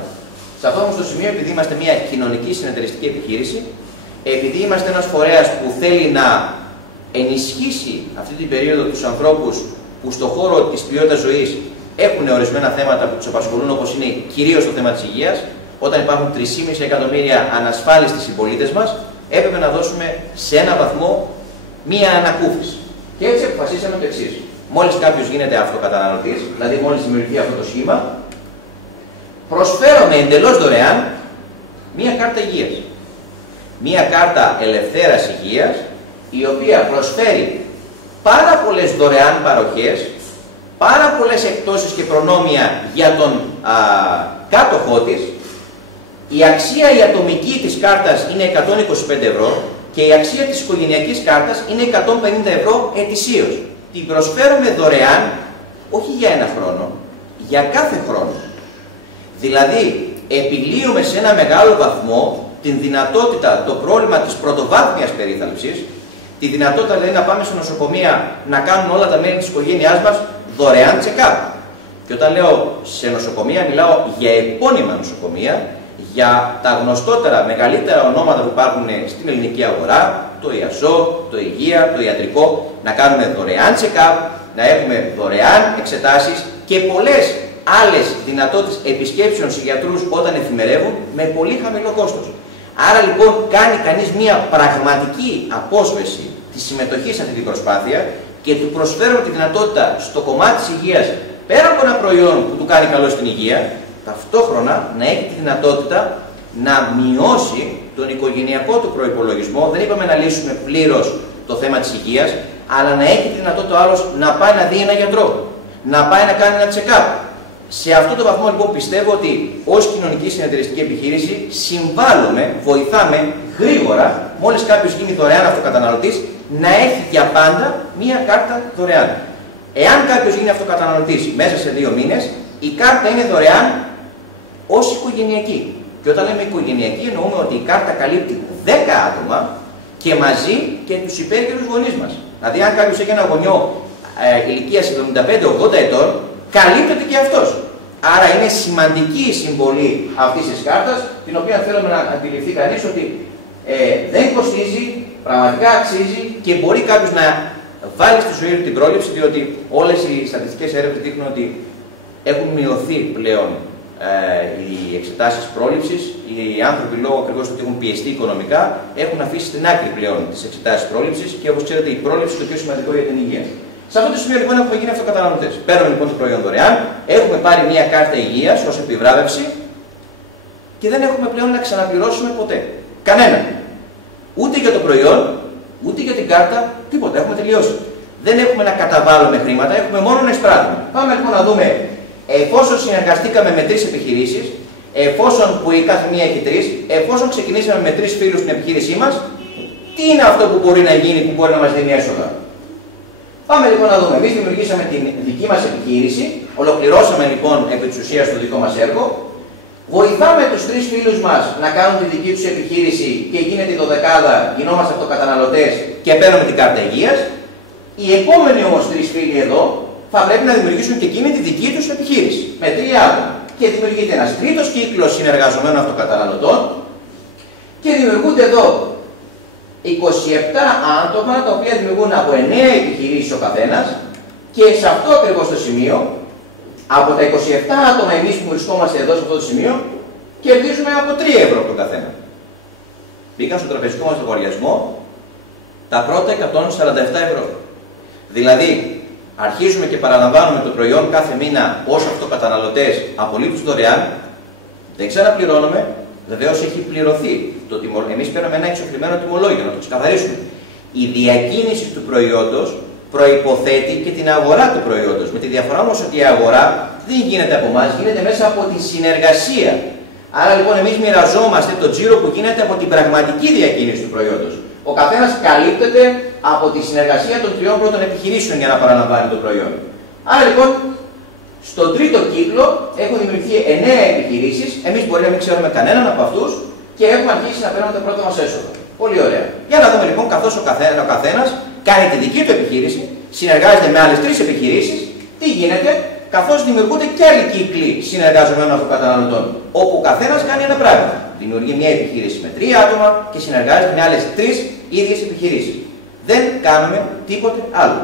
Σε αυτό όμως το σημείο, επειδή είμαστε μια κοινωνική συνεταιριστική επιχείρηση, επειδή είμαστε ένας φορέας που θέλει να ενισχύσει αυτή την περίοδο τους ανθρώπους που στον χώρο της ποιότητας ζωής έχουν ορισμένα θέματα που τους απασχολούν, όπως είναι κυρίως το θέμα της υγείας, όταν υπάρχουν 3,5 εκατομμύρια ανασφάλιστοι συμπολίτες μας, έπρεπε να δώσουμε σε έναν βαθμό μία ανακούφιση. Και έτσι αποφασίσαμε το εξής. Μόλις κάποιος γίνεται αυτοκαταναλωτής, δηλαδή μόλις δημιουργηθεί αυτό το σχήμα, προσφέρουμε εντελώς δωρεάν μία κάρτα υγείας. Μία κάρτα ελευθέρας υγείας, η οποία προσφέρει πάρα πολλές δωρεάν παροχές, πάρα πολλές εκτόσεις και προνόμια για τον κάτοχό της. Η αξία η ατομική της κάρτας είναι 125 ευρώ και η αξία της οικογενειακής κάρτας είναι 150 ευρώ ετησίως. Την προσφέρουμε δωρεάν, όχι για 1 χρόνο, για κάθε χρόνο. Δηλαδή, επιλύουμε σε ένα μεγάλο βαθμό την δυνατότητα, το πρόβλημα της πρωτοβάθμιας περίθαλψης, τη δυνατότητα δηλαδή να πάμε σε νοσοκομεία να κάνουμε όλα τα μέλη της οικογένειάς μας δωρεάν check-up. Και όταν λέω σε νοσοκομεία, μιλάω για επώνυμα νοσοκομεία, για τα γνωστότερα, μεγαλύτερα ονόματα που υπάρχουν στην ελληνική αγορά, το ΙΑΣΟ, το Υγεία, το Ιατρικό, να κάνουμε δωρεάν check-up, να έχουμε δωρεάν εξετάσεις και πολλές άλλες δυνατότητες επισκέψεων σε γιατρούς όταν εφημερεύουν με πολύ χαμηλό κόστος. Άρα λοιπόν κάνει κανείς μια πραγματική απόσβεση της συμμετοχής σε αυτή την προσπάθεια και του προσφέρουμε τη δυνατότητα στο κομμάτι της υγείας, πέρα από ένα προϊόν που του κάνει καλό στην υγεία, ταυτόχρονα να έχει τη δυνατότητα να μειώσει τον οικογενειακό του προϋπολογισμό. Δεν είπαμε να λύσουμε πλήρως το θέμα της υγείας, αλλά να έχει τη δυνατότητα ο άλλος να πάει να δει ένα γιατρό, να πάει να κάνει ένα check-up. Σε αυτό το βαθμό λοιπόν πιστεύω ότι ως κοινωνική συνεταιριστική επιχείρηση συμβάλλουμε, βοηθάμε γρήγορα, μόλις κάποιος γίνει δωρεάν αυτοκαταναλωτής, να έχει για πάντα μία κάρτα δωρεάν. Εάν κάποιος γίνει αυτοκαταναλωτής μέσα σε 2 μήνες, η κάρτα είναι δωρεάν ως οικογενειακή. Και όταν λέμε οικογενειακή εννοούμε ότι η κάρτα καλύπτει 10 άτομα και μαζί και τους υπέρκαιρους γονείς μας. Δηλαδή αν κάποιος έχει ένα γονιό ηλικίας 75-80 ετών, καλύπτεται και αυτός. Άρα είναι σημαντική η συμβολή αυτής της κάρτας, την οποία θέλουμε να αντιληφθεί κανείς ότι δεν κοστίζει, πραγματικά αξίζει και μπορεί κάποιος να βάλει στη ζωή του την πρόληψη, διότι όλες οι στατιστικές έρευνες δείχνουν ότι έχουν μειωθεί πλέον οι εξετάσεις πρόληψης. Οι άνθρωποι λόγω ακριβώς ότι έχουν πιεστεί οικονομικά έχουν αφήσει στην άκρη πλέον τις εξετάσεις πρόληψης και όπως ξέρετε η πρόληψη είναι το πιο σημαντικό για την υγεία. Σε αυτό το σημείο λοιπόν έχουμε γίνει αυτοκαταναλωτές. Παίρνουμε λοιπόν το προϊόν δωρεάν, έχουμε πάρει μια κάρτα υγείας ως επιβράβευση και δεν έχουμε πλέον να ξαναπληρώσουμε ποτέ. Κανένα. Ούτε για το προϊόν, ούτε για την κάρτα, τίποτα. Έχουμε τελειώσει. Δεν έχουμε να καταβάλουμε χρήματα, έχουμε μόνο να εισπράττουμε. Πάμε λοιπόν να δούμε, εφόσον συνεργαστήκαμε με 3 επιχειρήσεις, εφόσον που η κάθε μία έχει 3, εφόσον ξεκινήσαμε με 3 φίλους στην επιχείρησή μας, τι είναι αυτό που μπορεί να γίνει που μπορεί να μας δίνει έσοδα. Πάμε λοιπόν να δούμε. Εμείς δημιουργήσαμε την δική μας επιχείρηση, ολοκληρώσαμε λοιπόν επί της ουσίας το δικό μας έργο, βοηθάμε τους 3 φίλους μας να κάνουν τη δική τους επιχείρηση και γίνεται η 12η, γινόμαστε αυτοκαταναλωτές και παίρνουμε την κάρτα υγείας. Οι επόμενοι όμως 3 φίλοι εδώ θα πρέπει να δημιουργήσουν και εκείνη τη δική τους επιχείρηση με 3 άτομα. Και δημιουργείται ένας τρίτος κύκλος συνεργαζομένων αυτοκαταναλωτών και δημιουργούνται εδώ 27 άτομα τα οποία δημιουργούν από 9 επιχειρήσεις ο καθένας και σε αυτό ακριβώς το σημείο, από τα 27 άτομα εμείς που βρισκόμαστε εδώ σε αυτό το σημείο, κερδίζουμε από 3 ευρώ τον καθένα. Μπήκαν στο τραπεζικό μας λογαριασμό τα πρώτα 147 ευρώ. Δηλαδή, αρχίζουμε και παραλαμβάνουμε το προϊόν κάθε μήνα ως αυτοκαταναλωτές απολύτως δωρεάν, δεν ξαναπληρώνουμε. Βεβαίως έχει πληρωθεί. Εμείς παίρνουμε ένα εξοφλημένο τιμολόγιο, να το ξεκαθαρίσουμε. Η διακίνηση του προϊόντος προϋποθέτει και την αγορά του προϊόντος. Με τη διαφορά όμως ότι η αγορά δεν γίνεται από εμάς, γίνεται μέσα από τη συνεργασία. Άρα λοιπόν εμείς μοιραζόμαστε το τζίρο που γίνεται από την πραγματική διακίνηση του προϊόντος. Ο καθένας καλύπτεται από τη συνεργασία των τριών πρώτων επιχειρήσεων για να παραλαμβάνει το προϊόν. Άρα λοιπόν, στον τρίτο κύκλο έχουν δημιουργηθεί 9 επιχειρήσεις. Εμείς μπορεί να μην ξέρουμε κανέναν από αυτούς και έχουμε αρχίσει να παίρνουμε τα πρώτα μας έσοδα. Πολύ ωραία. Για να δούμε λοιπόν, καθώς ο καθένας κάνει τη δική του επιχείρηση, συνεργάζεται με άλλες 3 επιχειρήσεις, τι γίνεται, καθώς δημιουργούνται και άλλοι κύκλοι συνεργαζομένων αυτοκαταναλωτών, όπου ο καθένας κάνει ένα πράγμα. Δημιουργεί μια επιχείρηση με 3 άτομα και συνεργάζεται με άλλες 3 ίδιες επιχειρήσεις. Δεν κάνουμε τίποτε άλλο.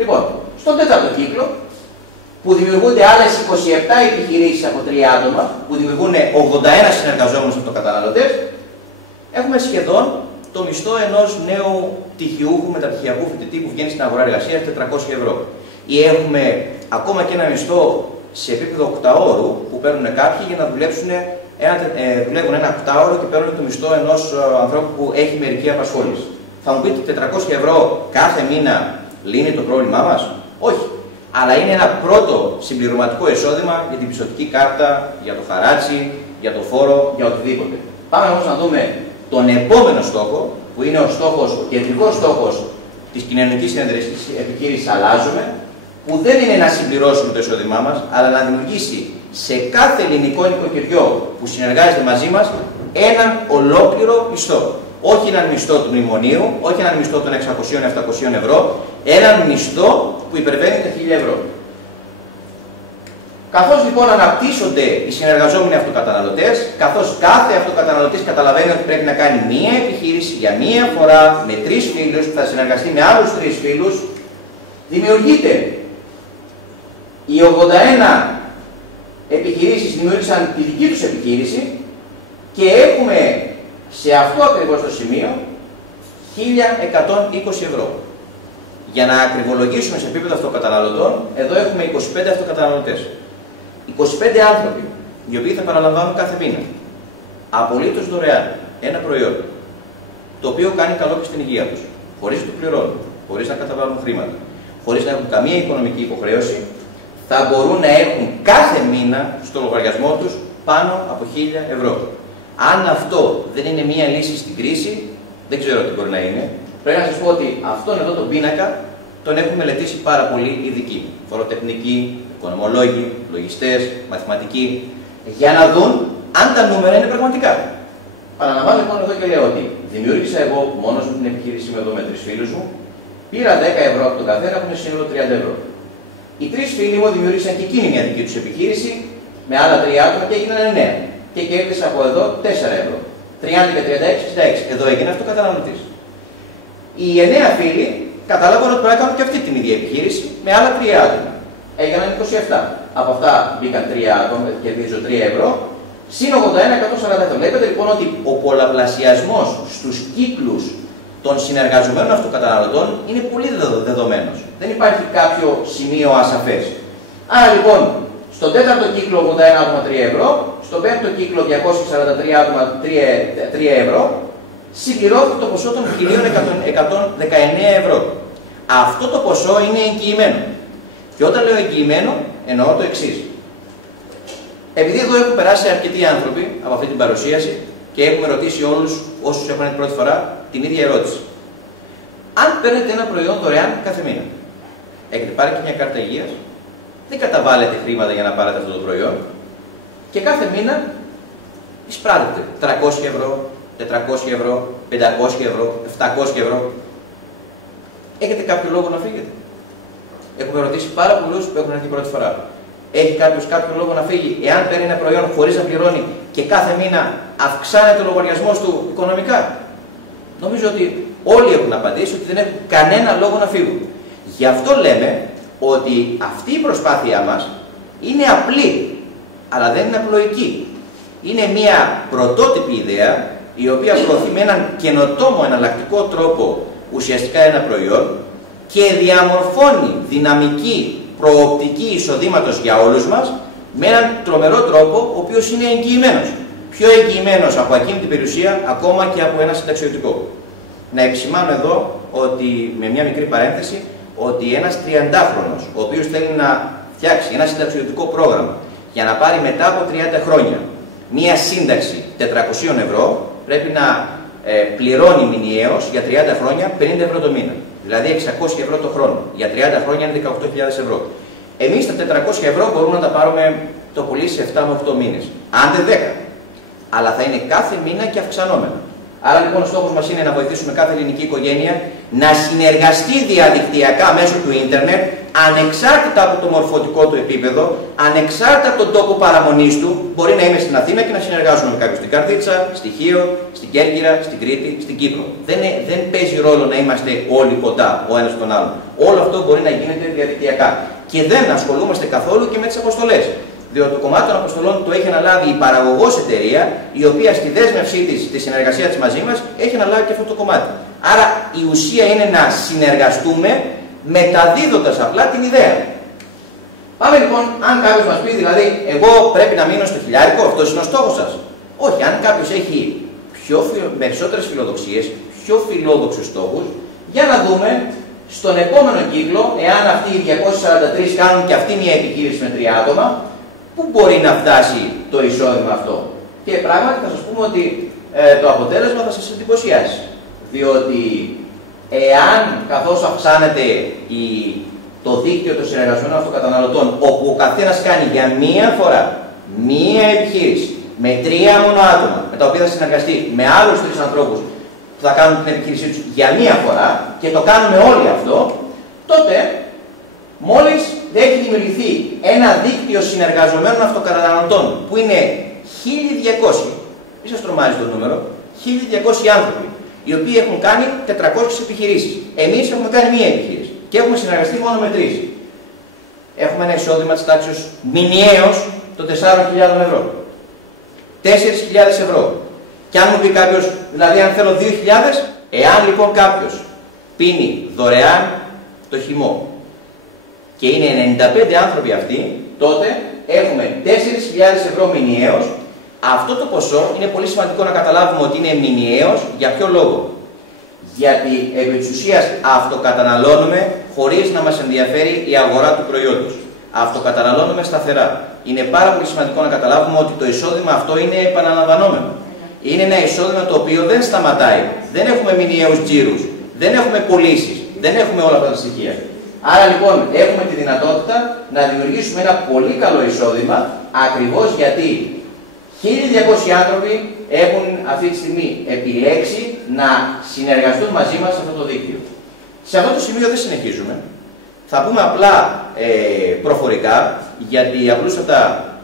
Λοιπόν, στον τέταρτο κύκλο, που δημιουργούνται άλλες 27 επιχειρήσεις από 3 άτομα, που δημιουργούν 81 συνεργαζόμενους αυτοκαταναλωτές, έχουμε σχεδόν το μισθό ενός νέου πτυχιούχου μεταπτυχιακού φοιτητή που βγαίνει στην αγορά εργασίας 400 ευρώ. Ή έχουμε ακόμα και ένα μισθό σε επίπεδο οκταώρου που παίρνουν κάποιοι για να δουλεύουν ένα οκτάωρο και παίρνουν το μισθό ενός ανθρώπου που έχει μερική απασχόληση. Θα μου πείτε 400 ευρώ κάθε μήνα λύνει το πρόβλημά μας? Όχι. Αλλά είναι ένα πρώτο συμπληρωματικό εισόδημα για την πιστωτική κάρτα, για το χαράτσι, για το φόρο, για οτιδήποτε. Πάμε όμως να δούμε τον επόμενο στόχο, που είναι ο κεντρικός στόχος της κοινωνικής συνεταιριστικής επιχείρησης Αλλάζουμε, που δεν είναι να συμπληρώσουμε το εισόδημά μας, αλλά να δημιουργήσει σε κάθε ελληνικό νοικοκυριό που συνεργάζεται μαζί μας έναν ολόκληρο μισθό. Όχι έναν μισθό του μνημονίου, όχι έναν μισθό των 600-700 ευρώ, έναν μισθό που υπερβαίνει τα 1000 ευρώ. Καθώς λοιπόν αναπτύσσονται οι συνεργαζόμενοι αυτοκαταναλωτές, καθώς κάθε αυτοκαταναλωτής καταλαβαίνει ότι πρέπει να κάνει μία επιχείρηση για μία φορά με 3 φίλους, που θα συνεργαστεί με άλλους 3 φίλους, δημιουργείται. Οι 81 επιχειρήσεις δημιούργησαν τη δική τους επιχείρηση και έχουμε σε αυτό ακριβώς το σημείο 1120 ευρώ. Για να ακριβολογήσουμε σε επίπεδο αυτοκαταναλωτών, εδώ έχουμε 25 αυτοκαταναλωτές. 25 άνθρωποι, οι οποίοι θα παραλαμβάνουν κάθε μήνα απολύτως δωρεάν ένα προϊόν, το οποίο κάνει καλό και στην υγεία τους, χωρίς να το πληρώνουν, χωρίς να καταβάλουν χρήματα, χωρίς να έχουν καμία οικονομική υποχρέωση, θα μπορούν να έχουν κάθε μήνα στο λογαριασμό τους πάνω από 1000 ευρώ. Αν αυτό δεν είναι μία λύση στην κρίση, δεν ξέρω τι μπορεί να είναι. Πρέπει να σας πω ότι αυτόν εδώ τον πίνακα τον έχουν μελετήσει πάρα πολλοί ειδικοί. Φοροτεχνικοί, οικονομολόγοι, λογιστές, μαθηματικοί, για να δουν αν τα νούμερα είναι πραγματικά. Παραλαμβάνω λοιπόν εδώ και λέω ότι δημιούργησα εγώ μόνος μου την επιχείρηση μου εδώ με 3 φίλους μου, πήρα 10 ευρώ από τον καθένα που είναι σύνολο 30 ευρώ. Οι 3 φίλοι μου δημιούργησαν και εκείνη μια δική τους επιχείρηση με άλλα 3 άτομα και έγιναν 9. Και κέρδισα από εδώ 4 ευρώ. 30 και 36, 66. Εδώ έγινε αυτοκαταναλωτής. Οι 9 φίλοι κατάλαβαν ότι πρέπει να κάνουν και αυτή την ίδια επιχείρηση με άλλα 3 άτομα. Έγιναν 27. Από αυτά μπήκαν 3 άτομα, κερδίζω 3 ευρώ. Συν 81, 140. Βλέπετε λοιπόν ότι ο πολλαπλασιασμός στους κύκλους των συνεργαζομένων αυτοκαταναλωτών είναι πολύ δεδομένος. Δεν υπάρχει κάποιο σημείο ασαφές. Άρα λοιπόν, στον τέταρτο κύκλο 81 άτομα 3 ευρώ, στον πέμπτο κύκλο 243 άτομα 3 ευρώ, συμπληρώθηκε το ποσό των 1.119 ευρώ. Αυτό το ποσό είναι εγγυημένο. Και όταν λέω εγγυημένο, εννοώ το εξής. Επειδή εδώ έχουν περάσει αρκετοί άνθρωποι από αυτή την παρουσίαση και έχουμε ρωτήσει όλους όσους έχουν την πρώτη φορά την ίδια ερώτηση. Αν παίρνετε ένα προϊόν δωρεάν κάθε μήνα, έχετε πάρει και μια κάρτα υγείας, δεν καταβάλλετε χρήματα για να πάρετε αυτό το προϊόν και κάθε μήνα εισπράττετε 300 ευρώ, 400 ευρώ, 500 ευρώ, 700 ευρώ. Έχετε κάποιο λόγο να φύγετε? Έχουμε ρωτήσει πάρα πολλούς που έχουν έρθει πρώτη φορά. Έχει κάποιος κάποιο λόγο να φύγει εάν παίρνει ένα προϊόν χωρίς να πληρώνει και κάθε μήνα αυξάνεται ο λογαριασμός του οικονομικά? Νομίζω ότι όλοι έχουν απαντήσει ότι δεν έχουν κανένα λόγο να φύγουν. Γι' αυτό λέμε ότι αυτή η προσπάθειά μας είναι απλή, αλλά δεν είναι απλοϊκή. Είναι μια πρωτότυπη ιδέα, η οποία προωθεί με έναν καινοτόμο εναλλακτικό τρόπο ουσιαστικά ένα προϊόν και διαμορφώνει δυναμική προοπτική εισοδήματος για όλους μας με έναν τρομερό τρόπο, ο οποίος είναι εγγυημένος. Πιο εγγυημένος από εκείνη την περιουσία, ακόμα και από ένα συνταξιωτικό. Να επισημάνω εδώ ότι, με μια μικρή παρένθεση, ότι ένας 30χρονος, ο οποίος θέλει να φτιάξει ένα συνταξιδιωτικό πρόγραμμα για να πάρει μετά από 30 χρόνια μία σύνταξη 400 ευρώ, πρέπει να πληρώνει μηνιαίως για 30 χρόνια 50 ευρώ το μήνα. Δηλαδή 600 ευρώ το χρόνο. Για 30 χρόνια είναι 18.000 ευρώ. Εμείς τα 400 ευρώ μπορούμε να τα πάρουμε το πολύ σε 7 με 8 μήνες. Αν δεν 10. Αλλά θα είναι κάθε μήνα και αυξανόμενα. Άρα λοιπόν ο στόχος μας είναι να βοηθήσουμε κάθε ελληνική οικογένεια να συνεργαστεί διαδικτυακά μέσω του ίντερνετ, ανεξάρτητα από το μορφωτικό του επίπεδο, ανεξάρτητα από τον τόπο παραμονής του. Μπορεί να είμαι στην Αθήνα και να συνεργάζομαι με κάποιον στην Καρδίτσα, στη Χίο, στην Κέρκυρα, στην Κρήτη, στην Κύπρο. Δεν παίζει ρόλο να είμαστε όλοι κοντά ο ένας τον άλλον. Όλο αυτό μπορεί να γίνεται διαδικτυακά. Και δεν ασχολούμαστε καθόλου και με τις αποστολές. Διότι το κομμάτι των αποστολών το έχει αναλάβει η παραγωγός εταιρεία, η οποία στη δέσμευσή της, στη συνεργασία της μαζί μας, έχει αναλάβει και αυτό το κομμάτι. Άρα η ουσία είναι να συνεργαστούμε μεταδίδοντας απλά την ιδέα. Πάμε λοιπόν, αν κάποιος μας πει δηλαδή, εγώ πρέπει να μείνω στο χιλιάρικο, αυτός είναι ο στόχος σας. Όχι, αν κάποιος έχει περισσότερες φιλοδοξίες, πιο φιλόδοξους στόχους, για να δούμε στον επόμενο κύκλο, εάν αυτοί οι 243 κάνουν και αυτή μια επιχείρηση με 3 άτομα, πού μπορεί να φτάσει το εισόδημα αυτό. Και πράγματι θα σας πούμε ότι το αποτέλεσμα θα σας εντυπωσιάσει. Διότι εάν καθώς αυξάνεται το δίκτυο των συνεργασμένων αυτοκαταναλωτών, όπου ο καθένας κάνει για μία φορά μία επιχείρηση με 3 μόνο άτομα, με τα οποία θα συνεργαστεί με άλλους 3 ανθρώπους που θα κάνουν την επιχείρησή τους για μία φορά και το κάνουμε όλοι αυτό, τότε μόλις έχει δημιουργηθεί ένα δίκτυο συνεργαζομένων αυτοκαταναλωτών που είναι 1.200, μη σας τρομάζει το νούμερο, 1.200 άνθρωποι, οι οποίοι έχουν κάνει 400 επιχειρήσεις. Εμείς έχουμε κάνει μία επιχείρηση και έχουμε συνεργαστεί μόνο με 3. Έχουμε ένα εισόδημα της τάξης μηνιαίως των 4.000 ευρώ. 4.000 ευρώ. Και αν μου πει κάποιος, δηλαδή αν θέλω 2.000, εάν λοιπόν κάποιος πίνει δωρεάν το χυμό και είναι 95 άνθρωποι αυτοί, τότε έχουμε 4.000 ευρώ μηνιαίως. Αυτό το ποσό είναι πολύ σημαντικό να καταλάβουμε ότι είναι μηνιαίως. Για ποιο λόγο? Γιατί επί της ουσίας αυτοκαταναλώνουμε χωρίς να μας ενδιαφέρει η αγορά του προϊόντος. Αυτοκαταναλώνουμε σταθερά. Είναι πάρα πολύ σημαντικό να καταλάβουμε ότι το εισόδημα αυτό είναι επαναλαμβανόμενο. Είναι ένα εισόδημα το οποίο δεν σταματάει. Δεν έχουμε μηνιαίους τζίρους, δεν έχουμε πωλήσεις, δεν έχουμε όλα αυτά τα στοιχεία. Άρα λοιπόν έχουμε τη δυνατότητα να δημιουργήσουμε ένα πολύ καλό εισόδημα, ακριβώς γιατί 1.200 άνθρωποι έχουν αυτή τη στιγμή επιλέξει να συνεργαστούν μαζί μας σε αυτό το δίκτυο. Σε αυτό το σημείο δεν συνεχίζουμε. Θα πούμε απλά προφορικά, γιατί απλούστατα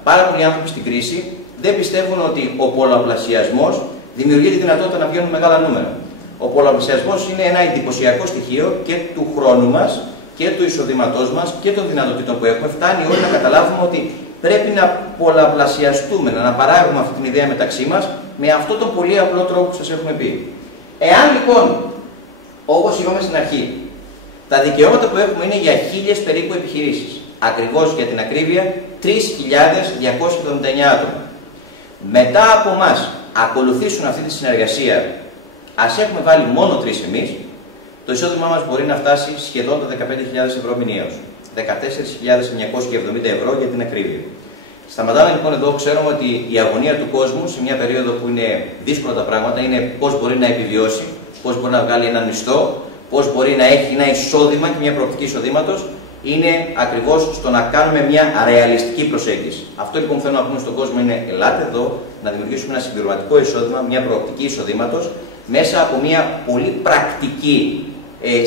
πάρα πολλοί άνθρωποι στην κρίση δεν πιστεύουν ότι ο πολλαπλασιασμός δημιουργεί τη δυνατότητα να βγαίνουν μεγάλα νούμερα. Ο πολλαπλασιασμός είναι ένα εντυπωσιακό στοιχείο και του χρόνου μας και του εισοδήματός μας και των δυνατοτήτων που έχουμε. Φτάνει όλοι να καταλάβουμε ότι πρέπει να πολλαπλασιαστούμε, να αναπαράγουμε αυτή την ιδέα μεταξύ μας με αυτόν τον πολύ απλό τρόπο που σας έχουμε πει. Εάν λοιπόν, όπως είπαμε στην αρχή, τα δικαιώματα που έχουμε είναι για 1.000 περίπου επιχειρήσεις, ακριβώς για την ακρίβεια 3.279 άτομα. Μετά από εμάς ακολουθήσουν αυτή τη συνεργασία, ας έχουμε βάλει μόνο 3 εμείς, το εισόδημά μας μπορεί να φτάσει σχεδόν τα 15.000 ευρώ μηνιαίως. 14.970 ευρώ για την ακρίβεια. Σταματάμε λοιπόν εδώ. Ξέρουμε ότι η αγωνία του κόσμου σε μια περίοδο που είναι δύσκολα τα πράγματα είναι πώς μπορεί να επιβιώσει, πώς μπορεί να βγάλει έναν μισθό, πώς μπορεί να έχει ένα εισόδημα και μια προοπτική εισοδήματος. Είναι ακριβώς στο να κάνουμε μια ρεαλιστική προσέγγιση. Αυτό λοιπόν που θέλω να πούμε στον κόσμο είναι: ελάτε εδώ να δημιουργήσουμε ένα συμπληρωματικό εισόδημα, μια προοπτική εισοδήματος μέσα από μια πολύ πρακτική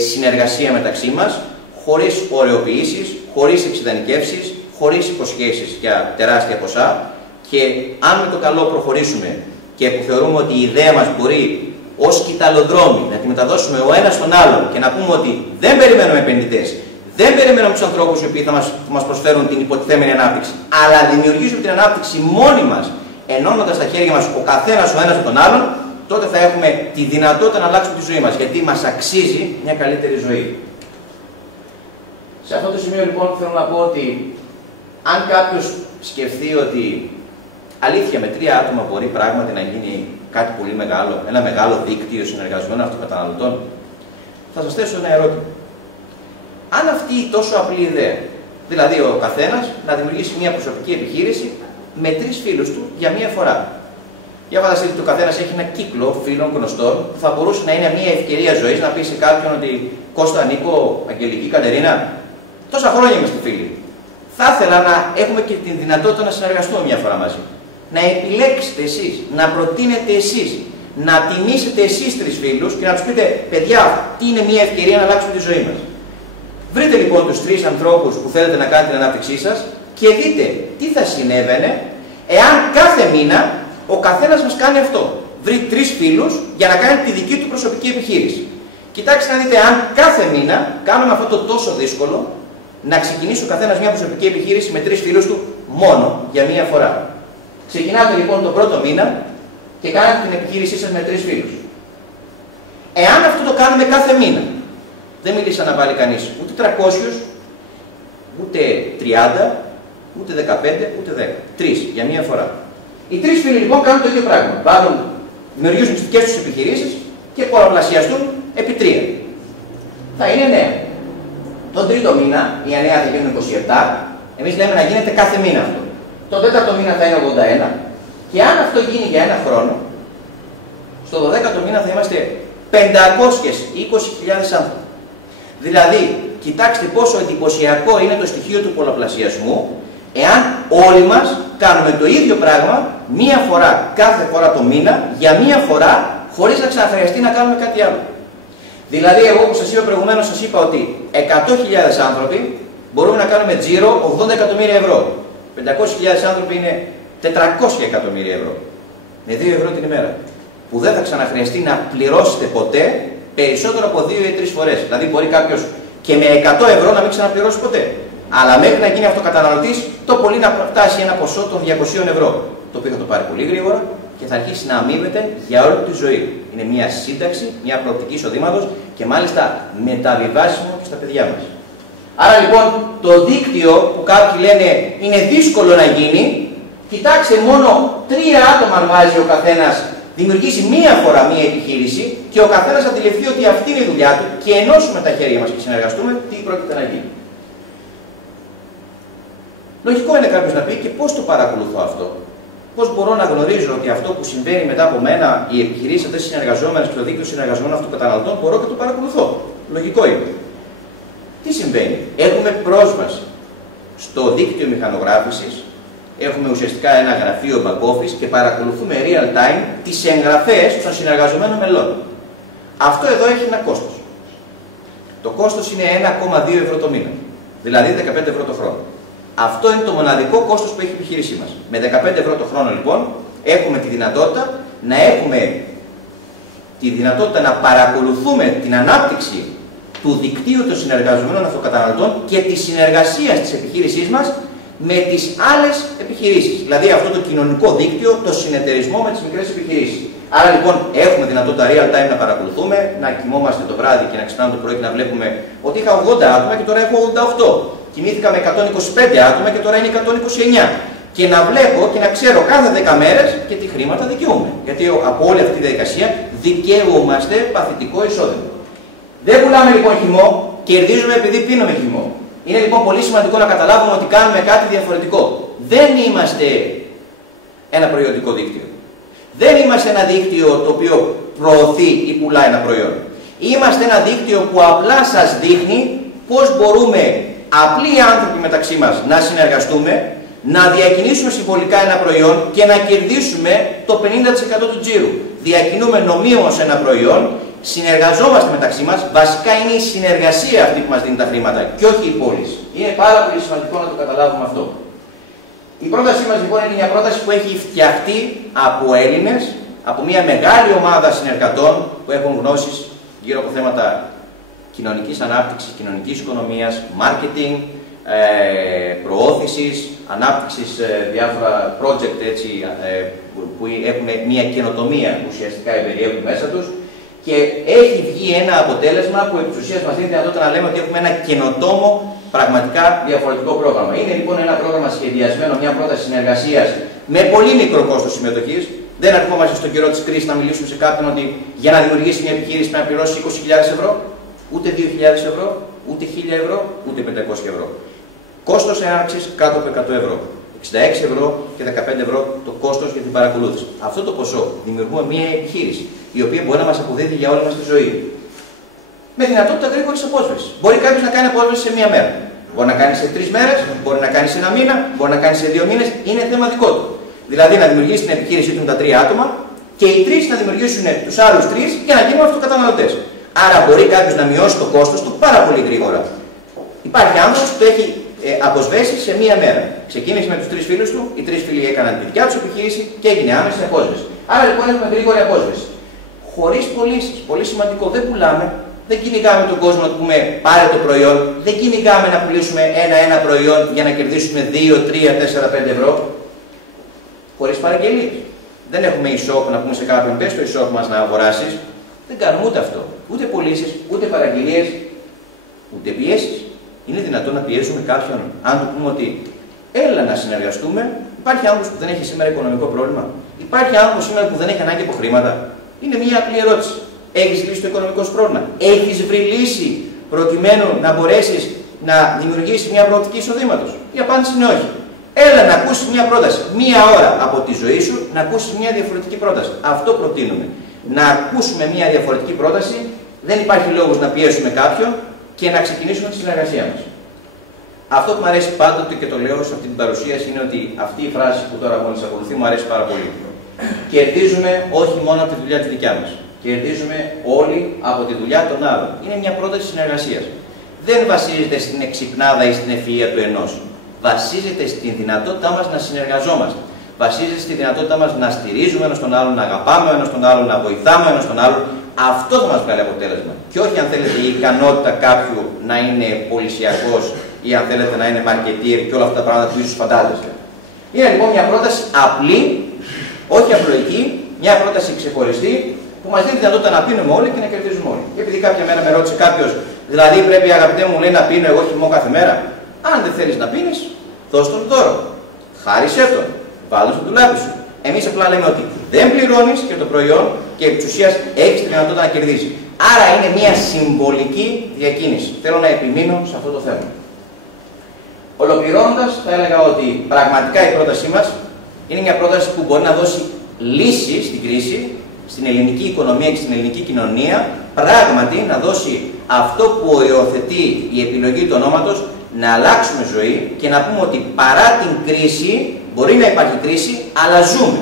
συνεργασία μεταξύ μας, χωρίς ωρεοποιήσεις, χωρίς εξειδανικεύσεις, χωρίς υποσχέσεις για τεράστια ποσά. Και αν με το καλό προχωρήσουμε και που θεωρούμε ότι η ιδέα μας μπορεί ως κυταλοδρόμοι να τη μεταδώσουμε ο ένας στον άλλον και να πούμε ότι δεν περιμένουμε επενδυτές, δεν περιμένουμε τους ανθρώπους οι οποίοι θα μας προσφέρουν την υποτιθέμενη ανάπτυξη, αλλά δημιουργήσουμε την ανάπτυξη μόνοι μας, ενώνοντας τα χέρια μας ο καθένας ο ένας με τον άλλον, τότε θα έχουμε τη δυνατότητα να αλλάξουμε τη ζωή μας, γιατί μας αξίζει μια καλύτερη ζωή. Σε αυτό το σημείο λοιπόν θέλω να πω ότι αν κάποιος σκεφτεί ότι αλήθεια με 3 άτομα μπορεί πράγματι να γίνει κάτι πολύ μεγάλο, ένα μεγάλο δίκτυο συνεργαζομένων αυτοκαταναλωτών. Θα σας θέσω ένα ερώτημα. Αν αυτή η τόσο απλή ιδέα, δηλαδή ο καθένας να δημιουργήσει μια προσωπική επιχείρηση με 3 φίλους του για μία φορά. Για φανταστείτε ότι ο καθένας έχει ένα κύκλο φίλων γνωστών που θα μπορούσε να είναι μια ευκαιρία ζωής να πει σε κάποιον ότι Κώστα, Νίκο, Αγγελική, Κατερίνα, τόσα χρόνια είμαστε φίλοι. Θα ήθελα να έχουμε και την δυνατότητα να συνεργαστούμε μια φορά μαζί. Να επιλέξετε εσείς, να προτείνετε εσείς, να τιμήσετε εσείς 3 φίλους και να τους πείτε: παιδιά, τι είναι μια ευκαιρία να αλλάξουμε τη ζωή μας. Βρείτε λοιπόν τους 3 ανθρώπους που θέλετε να κάνετε την ανάπτυξή σας και δείτε τι θα συνέβαινε εάν κάθε μήνα ο καθένας μας κάνει αυτό. Βρει 3 φίλους για να κάνει τη δική του προσωπική επιχείρηση. Κοιτάξτε να δείτε αν κάθε μήνα κάνουμε αυτό το τόσο δύσκολο να ξεκινήσει ο καθένας μια προσωπική επιχείρηση με 3 φίλους του μόνο για μία φορά. Ξεκινάτε λοιπόν τον πρώτο μήνα και κάνετε την επιχείρησή σας με 3 φίλους. Εάν αυτό το κάνουμε κάθε μήνα, δεν μιλήσα να βάλει κανείς ούτε 300, ούτε 30, ούτε 15, ούτε 10. 3 για μία φορά. Οι 3 φίλοι λοιπόν κάνουν το ίδιο πράγμα. Δημιουργήσουν τις δικές τους επιχειρήσεις και πολλαπλασιαστούν επί 3. Θα είναι 9. Τον τρίτο μήνα, οι 9 θα γίνουν 27. Εμείς λέμε να γίνεται κάθε μήνα αυτό. Τον τέταρτο μήνα θα είναι 81. Και αν αυτό γίνει για ένα χρόνο, στο 12ο μήνα θα είμαστε 520.000 άνθρωποι. Δηλαδή, κοιτάξτε πόσο εντυπωσιακό είναι το στοιχείο του πολλαπλασιασμού, εάν όλοι μας κάνουμε το ίδιο πράγμα μία φορά κάθε φορά το μήνα, για μία φορά, χωρίς να ξαναχρειαστεί να κάνουμε κάτι άλλο. Δηλαδή, εγώ που σας είπα προηγουμένως, σας είπα ότι 100.000 άνθρωποι μπορούμε να κάνουμε τζίρο 80 εκατομμύρια ευρώ. 500.000 άνθρωποι είναι 400 εκατομμύρια ευρώ. Με 2 ευρώ την ημέρα. Που δεν θα ξαναχρειαστεί να πληρώσετε ποτέ περισσότερο από 2 ή 3 φορές. Δηλαδή, μπορεί κάποιος και με 100 ευρώ να μην ξαναπληρώσει ποτέ. Αλλά μέχρι να γίνει αυτοκαταναλωτής, το πολύ να φτάσει ένα ποσό των 200 ευρώ. Το οποίο θα το πάρει πολύ γρήγορα και θα αρχίσει να αμείβεται για όλη τη ζωή. Είναι μια σύνταξη, μια προοπτική εισοδήματος και μάλιστα μεταβιβάσιμο και στα παιδιά μας. Άρα λοιπόν το δίκτυο που κάποιοι λένε είναι δύσκολο να γίνει, κοιτάξτε, μόνο 3 άτομα αν βάζει ο καθένας, δημιουργήσει μία φορά μία επιχείρηση και ο καθένας αντιληφθεί ότι αυτή είναι η δουλειά του και ενώσουμε τα χέρια μας και συνεργαστούμε, τι πρόκειται να γίνει. Λογικό είναι κάποιος να πει και πώς το παρακολουθώ αυτό. Πώς μπορώ να γνωρίζω ότι αυτό που συμβαίνει μετά από μένα, οι επιχειρήσεις αυτές συνεργαζόμενες και το δίκτυο συνεργαζομένων αυτοκαταναλωτών, μπορώ και το παρακολουθώ. Λογικό είναι. Τι συμβαίνει? Έχουμε πρόσβαση στο δίκτυο μηχανογράφησης, έχουμε ουσιαστικά ένα γραφείο back office και παρακολουθούμε real time τις εγγραφές των συνεργαζομένων μελών. Αυτό εδώ έχει ένα κόστος. Το κόστος είναι 1,2 ευρώ το μήνα, δηλαδή 15 ευρώ το χρόνο. Αυτό είναι το μοναδικό κόστος που έχει η επιχείρησή μας. Με 15 ευρώ το χρόνο λοιπόν έχουμε τη δυνατότητα να παρακολουθούμε την ανάπτυξη του δικτύου των συνεργαζομένων αυτοκαταναλωτών και τη συνεργασία της επιχείρησής μας με τις άλλες επιχειρήσεις. Δηλαδή αυτό το κοινωνικό δίκτυο, το συνεταιρισμό με τις μικρές επιχειρήσεις. Άρα λοιπόν έχουμε δυνατότητα real time να παρακολουθούμε, να κοιμόμαστε το βράδυ και να ξυπνάμε το πρωί και να βλέπουμε ότι είχα 80 άτομα και τώρα έχω 88. Κοιμήθηκα με 125 άτομα και τώρα είναι 129. Και να βλέπω και να ξέρω κάθε 10 μέρες και τι χρήματα δικαιούμαι. Γιατί από όλη αυτή τη διαδικασία δικαιούμαστε παθητικό εισόδημα. Δεν πουλάμε λοιπόν χυμό, κερδίζουμε επειδή πίνουμε χυμό. Είναι λοιπόν πολύ σημαντικό να καταλάβουμε ότι κάνουμε κάτι διαφορετικό. Δεν είμαστε ένα προϊόντικό δίκτυο. Δεν είμαστε ένα δίκτυο το οποίο προωθεί ή πουλάει ένα προϊόν. Είμαστε ένα δίκτυο που απλά σας δείχνει πώς μπορούμε απλοί άνθρωποι μεταξύ μας να συνεργαστούμε, να διακινήσουμε συμβολικά ένα προϊόν και να κερδίσουμε το 50% του τζίρου. Διακινούμε νομίμως ένα προϊόν, συνεργαζόμαστε μεταξύ μας, βασικά είναι η συνεργασία αυτή που μας δίνει τα χρήματα και όχι η πώληση. Είναι πάρα πολύ σημαντικό να το καταλάβουμε αυτό. Η πρότασή μας λοιπόν είναι μια πρόταση που έχει φτιαχτεί από Έλληνες, από μια μεγάλη ομάδα συνεργατών που έχουν γνώσεις γύρω από θέματα κοινωνικής ανάπτυξης, κοινωνικής οικονομίας, marketing, προώθησης, ανάπτυξης διάφορα project έτσι, που έχουν μια καινοτομία που ουσιαστικά περιέχουν μέσα τους και έχει βγει ένα αποτέλεσμα που επί της ουσίας μας δίνει τη δυνατότητα να λέμε ότι έχουμε ένα καινοτόμο πραγματικά διαφορετικό πρόγραμμα. Είναι λοιπόν ένα πρόγραμμα σχεδιασμένο, μια πρόταση συνεργασίας με πολύ μικρό κόστος συμμετοχής, Δεν ερχόμαστε στον καιρό της κρίσης να μιλήσουμε σε κάποιον ότι για να δημιουργήσει μια επιχείρηση πρέπει να πληρώσει 20.000 ευρώ, ούτε 2.000 ευρώ, ούτε 1.000 ευρώ, ούτε 500 ευρώ. Κόστος έναρξης κάτω από 100 ευρώ. 66 ευρώ και 15 ευρώ το κόστος για την παρακολούθηση. Αυτό το ποσό δημιουργούμε μια επιχείρηση η οποία μπορεί να μας αποδίδει για όλη μας τη ζωή. Με δυνατότητα γρήγορης απόσβεσης. Μπορεί κάποιος να κάνει απόσβεση σε μία μέρα. Μπορεί να κάνει σε 3 μέρες, μπορεί να κάνει σε 1 μήνα, μπορεί να κάνει σε 2 μήνες, είναι θέμα δικό του. Δηλαδή να δημιουργήσει την επιχείρησή του με τα 3 άτομα και οι 3 να δημιουργήσουν τους άλλους 3 για να γίνουν αυτοκαταναλωτές. Άρα μπορεί κάποιος να μειώσει το κόστος του πάρα πολύ γρήγορα. Υπάρχει άνθρωπος που το έχει αποσβέσει σε 1 μέρα. Ξεκίνησε με τους 3 φίλους του, οι 3 φίλοι έκαναν τη δικιά τους επιχείρηση και έγινε άμεση απόσβεση. Άρα λοιπόν έχουμε γρήγορη απόσβεση. Χωρίς πωλήσεις. Πολύ σημαντικό, δεν πουλάμε. Δεν κυνηγάμε τον κόσμο να του πούμε πάρε το προϊόν. Δεν κυνηγάμε να πουλήσουμε ένα προϊόν για να κερδίσουμε 2, 3, 4, 5 ευρώ. Χωρίς παραγγελίες. Δεν έχουμε e-shop να πούμε σε κάποιον πες το e-shop μας να αγοράσεις. Δεν κάνουμε ούτε αυτό. Ούτε πωλήσεις, ούτε παραγγελίες, ούτε πιέσεις. Είναι δυνατόν να πιέσουμε κάποιον αν του πούμε ότι έλα να συνεργαστούμε. Υπάρχει άνθρωπος που δεν έχει σήμερα οικονομικό πρόβλημα. Υπάρχει άνθρωπος σήμερα που δεν έχει ανάγκη από χρήματα. Είναι μια απλή ερώτηση. Έχεις λύσει το οικονομικό σου πρόβλημα? Έχεις βρει λύση προκειμένου να μπορέσεις να δημιουργήσεις μια προοπτική εισοδήματος? Η απάντηση είναι όχι. Έλα να ακούσεις μια πρόταση. 1 ώρα από τη ζωή σου να ακούσεις μια διαφορετική πρόταση. Αυτό προτείνουμε. Να ακούσουμε μια διαφορετική πρόταση. Δεν υπάρχει λόγος να πιέσουμε κάποιον και να ξεκινήσουμε τη συνεργασία μας. Αυτό που μου αρέσει πάντοτε και το λέω σε αυτή την παρουσίαση είναι ότι αυτή η φράση που τώρα μόλις ακολουθεί μου αρέσει πάρα πολύ. Κερδίζουμε όχι μόνο από τη δουλειά τη δικιά μας. Κερδίζουμε όλοι από τη δουλειά των άλλων. Είναι μια πρόταση συνεργασίας. Δεν βασίζεται στην εξυπνάδα ή στην ευφυΐα του ενός. Βασίζεται στην δυνατότητά μας να συνεργαζόμαστε. Βασίζεται στη δυνατότητά μας να στηρίζουμε ένας τον άλλον, να αγαπάμε ένας τον άλλον, να βοηθάμε ένας τον άλλον. Αυτό θα μας βγάλει αποτέλεσμα. Και όχι αν θέλετε η ικανότητα κάποιου να είναι πολυσιακός ή αν θέλετε να είναι marketeer και όλα αυτά τα πράγματα που ίσως φαντάζεστε. Είναι λοιπόν μια πρόταση απλή, όχι απλοϊκή, μια πρόταση ξεχωριστή που μας δίνει τη δυνατότητα να πίνουμε όλοι και να κερδίζουμε όλοι. Και επειδή κάποια μέρα με ρώτησε κάποιος, δηλαδή πρέπει αγαπητέ μου λέει να πίνω εγώ χυμό κάθε μέρα. Αν δεν θέλεις να πίνεις, δώσ' τον δώρο. Χάρισέ τον. Βάλω στο ντουλάπι σου. Εμείς απλά λέμε ότι δεν πληρώνεις και το προϊόν και επί της ουσίας έχεις τη δυνατότητα να κερδίσεις. Άρα είναι μια συμβολική διακίνηση. Θέλω να επιμείνω σε αυτό το θέμα. Ολοκληρώνοντας, θα έλεγα ότι πραγματικά η πρότασή μας είναι μια πρόταση που μπορεί να δώσει λύση στην κρίση, στην ελληνική οικονομία και στην ελληνική κοινωνία, πράγματι να δώσει αυτό που οριοθετεί η επιλογή του ονόματος, να αλλάξουμε ζωή και να πούμε ότι παρά την κρίση, μπορεί να υπάρχει κρίση, αλλά ζούμε.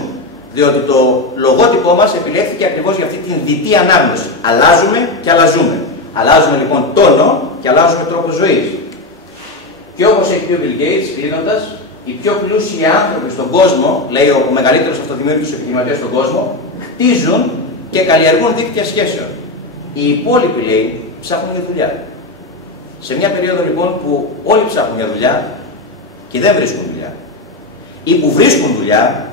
Διότι το λογότυπό μας επιλέχθηκε ακριβώς για αυτή την διτή ανάγνωση. Αλλάζουμε και αλλάζουμε. Αλλάζουμε λοιπόν τόνο και αλλάζουμε τρόπο ζωής. Και όπως έχει πει ο Bill Gates, κλείνοντας, οι πιο πλούσιοι άνθρωποι στον κόσμο, λέει ο μεγαλύτερος αυτοδημιούργητος επιχειρηματίας στον κόσμο, χτίζουν και καλλιεργούν δίκτυα σχέσεων. Οι υπόλοιποι, λέει, ψάχνουν για δουλειά. Σε μια περίοδο λοιπόν που όλοι ψάχνουν για δουλειά και δεν βρίσκουν δουλειά, ή που βρίσκουν δουλειά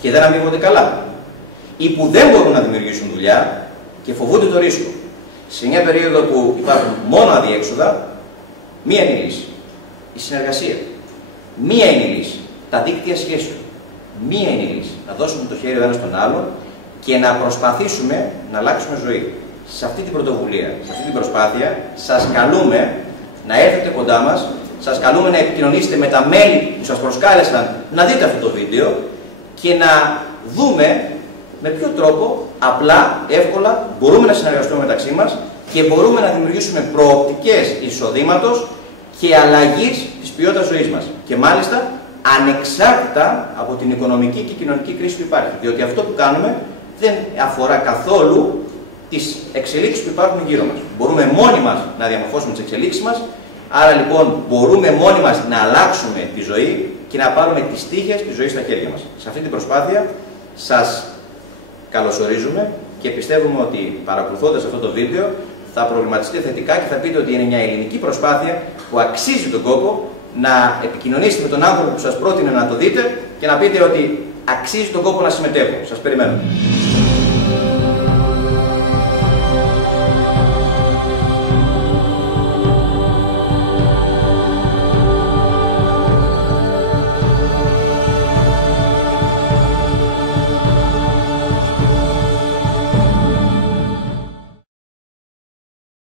και δεν αμείβονται καλά, ή που δεν μπορούν να δημιουργήσουν δουλειά και φοβούνται το ρίσκο. Σε μια περίοδο που υπάρχουν μόνο αδιέξοδα, μία είναι η λύση. Η συνεργασία. Μία είναι η λύση. Τα δίκτυα σχέσεων. Μία είναι η λύση. Να δώσουμε το χέρι ο ένας στον άλλον και να προσπαθήσουμε να αλλάξουμε ζωή. Σε αυτή την πρωτοβουλία, σε αυτή την προσπάθεια, σας καλούμε να έρθετε κοντά μας, σας καλούμε να επικοινωνήσετε με τα μέλη που σας προσκάλεσαν να δείτε αυτό το βίντεο και να δούμε με ποιο τρόπο απλά, εύκολα μπορούμε να συνεργαστούμε μεταξύ μας και μπορούμε να δημιουργήσουμε προοπτικές εισοδήματος και αλλαγής της ποιότητας ζωής μας. Και μάλιστα ανεξάρτητα από την οικονομική και κοινωνική κρίση που υπάρχει. Διότι αυτό που κάνουμε δεν αφορά καθόλου τις εξελίξεις που υπάρχουν γύρω μας. Μπορούμε μόνοι μας να διαμορφώσουμε τις εξελίξεις μας, άρα λοιπόν μπορούμε μόνοι μας να αλλάξουμε τη ζωή και να πάρουμε τις τύχες της ζωής στα χέρια μας. Σε αυτή την προσπάθεια σας καλωσορίζουμε και πιστεύουμε ότι παρακολουθώντας αυτό το βίντεο θα προβληματιστείτε θετικά και θα πείτε ότι είναι μια ελληνική προσπάθεια που αξίζει τον κόπο να επικοινωνήσετε με τον άνθρωπο που σας πρότεινε να το δείτε και να πείτε ότι αξίζει τον κόπο να συμμετέχω. Σας περιμένω.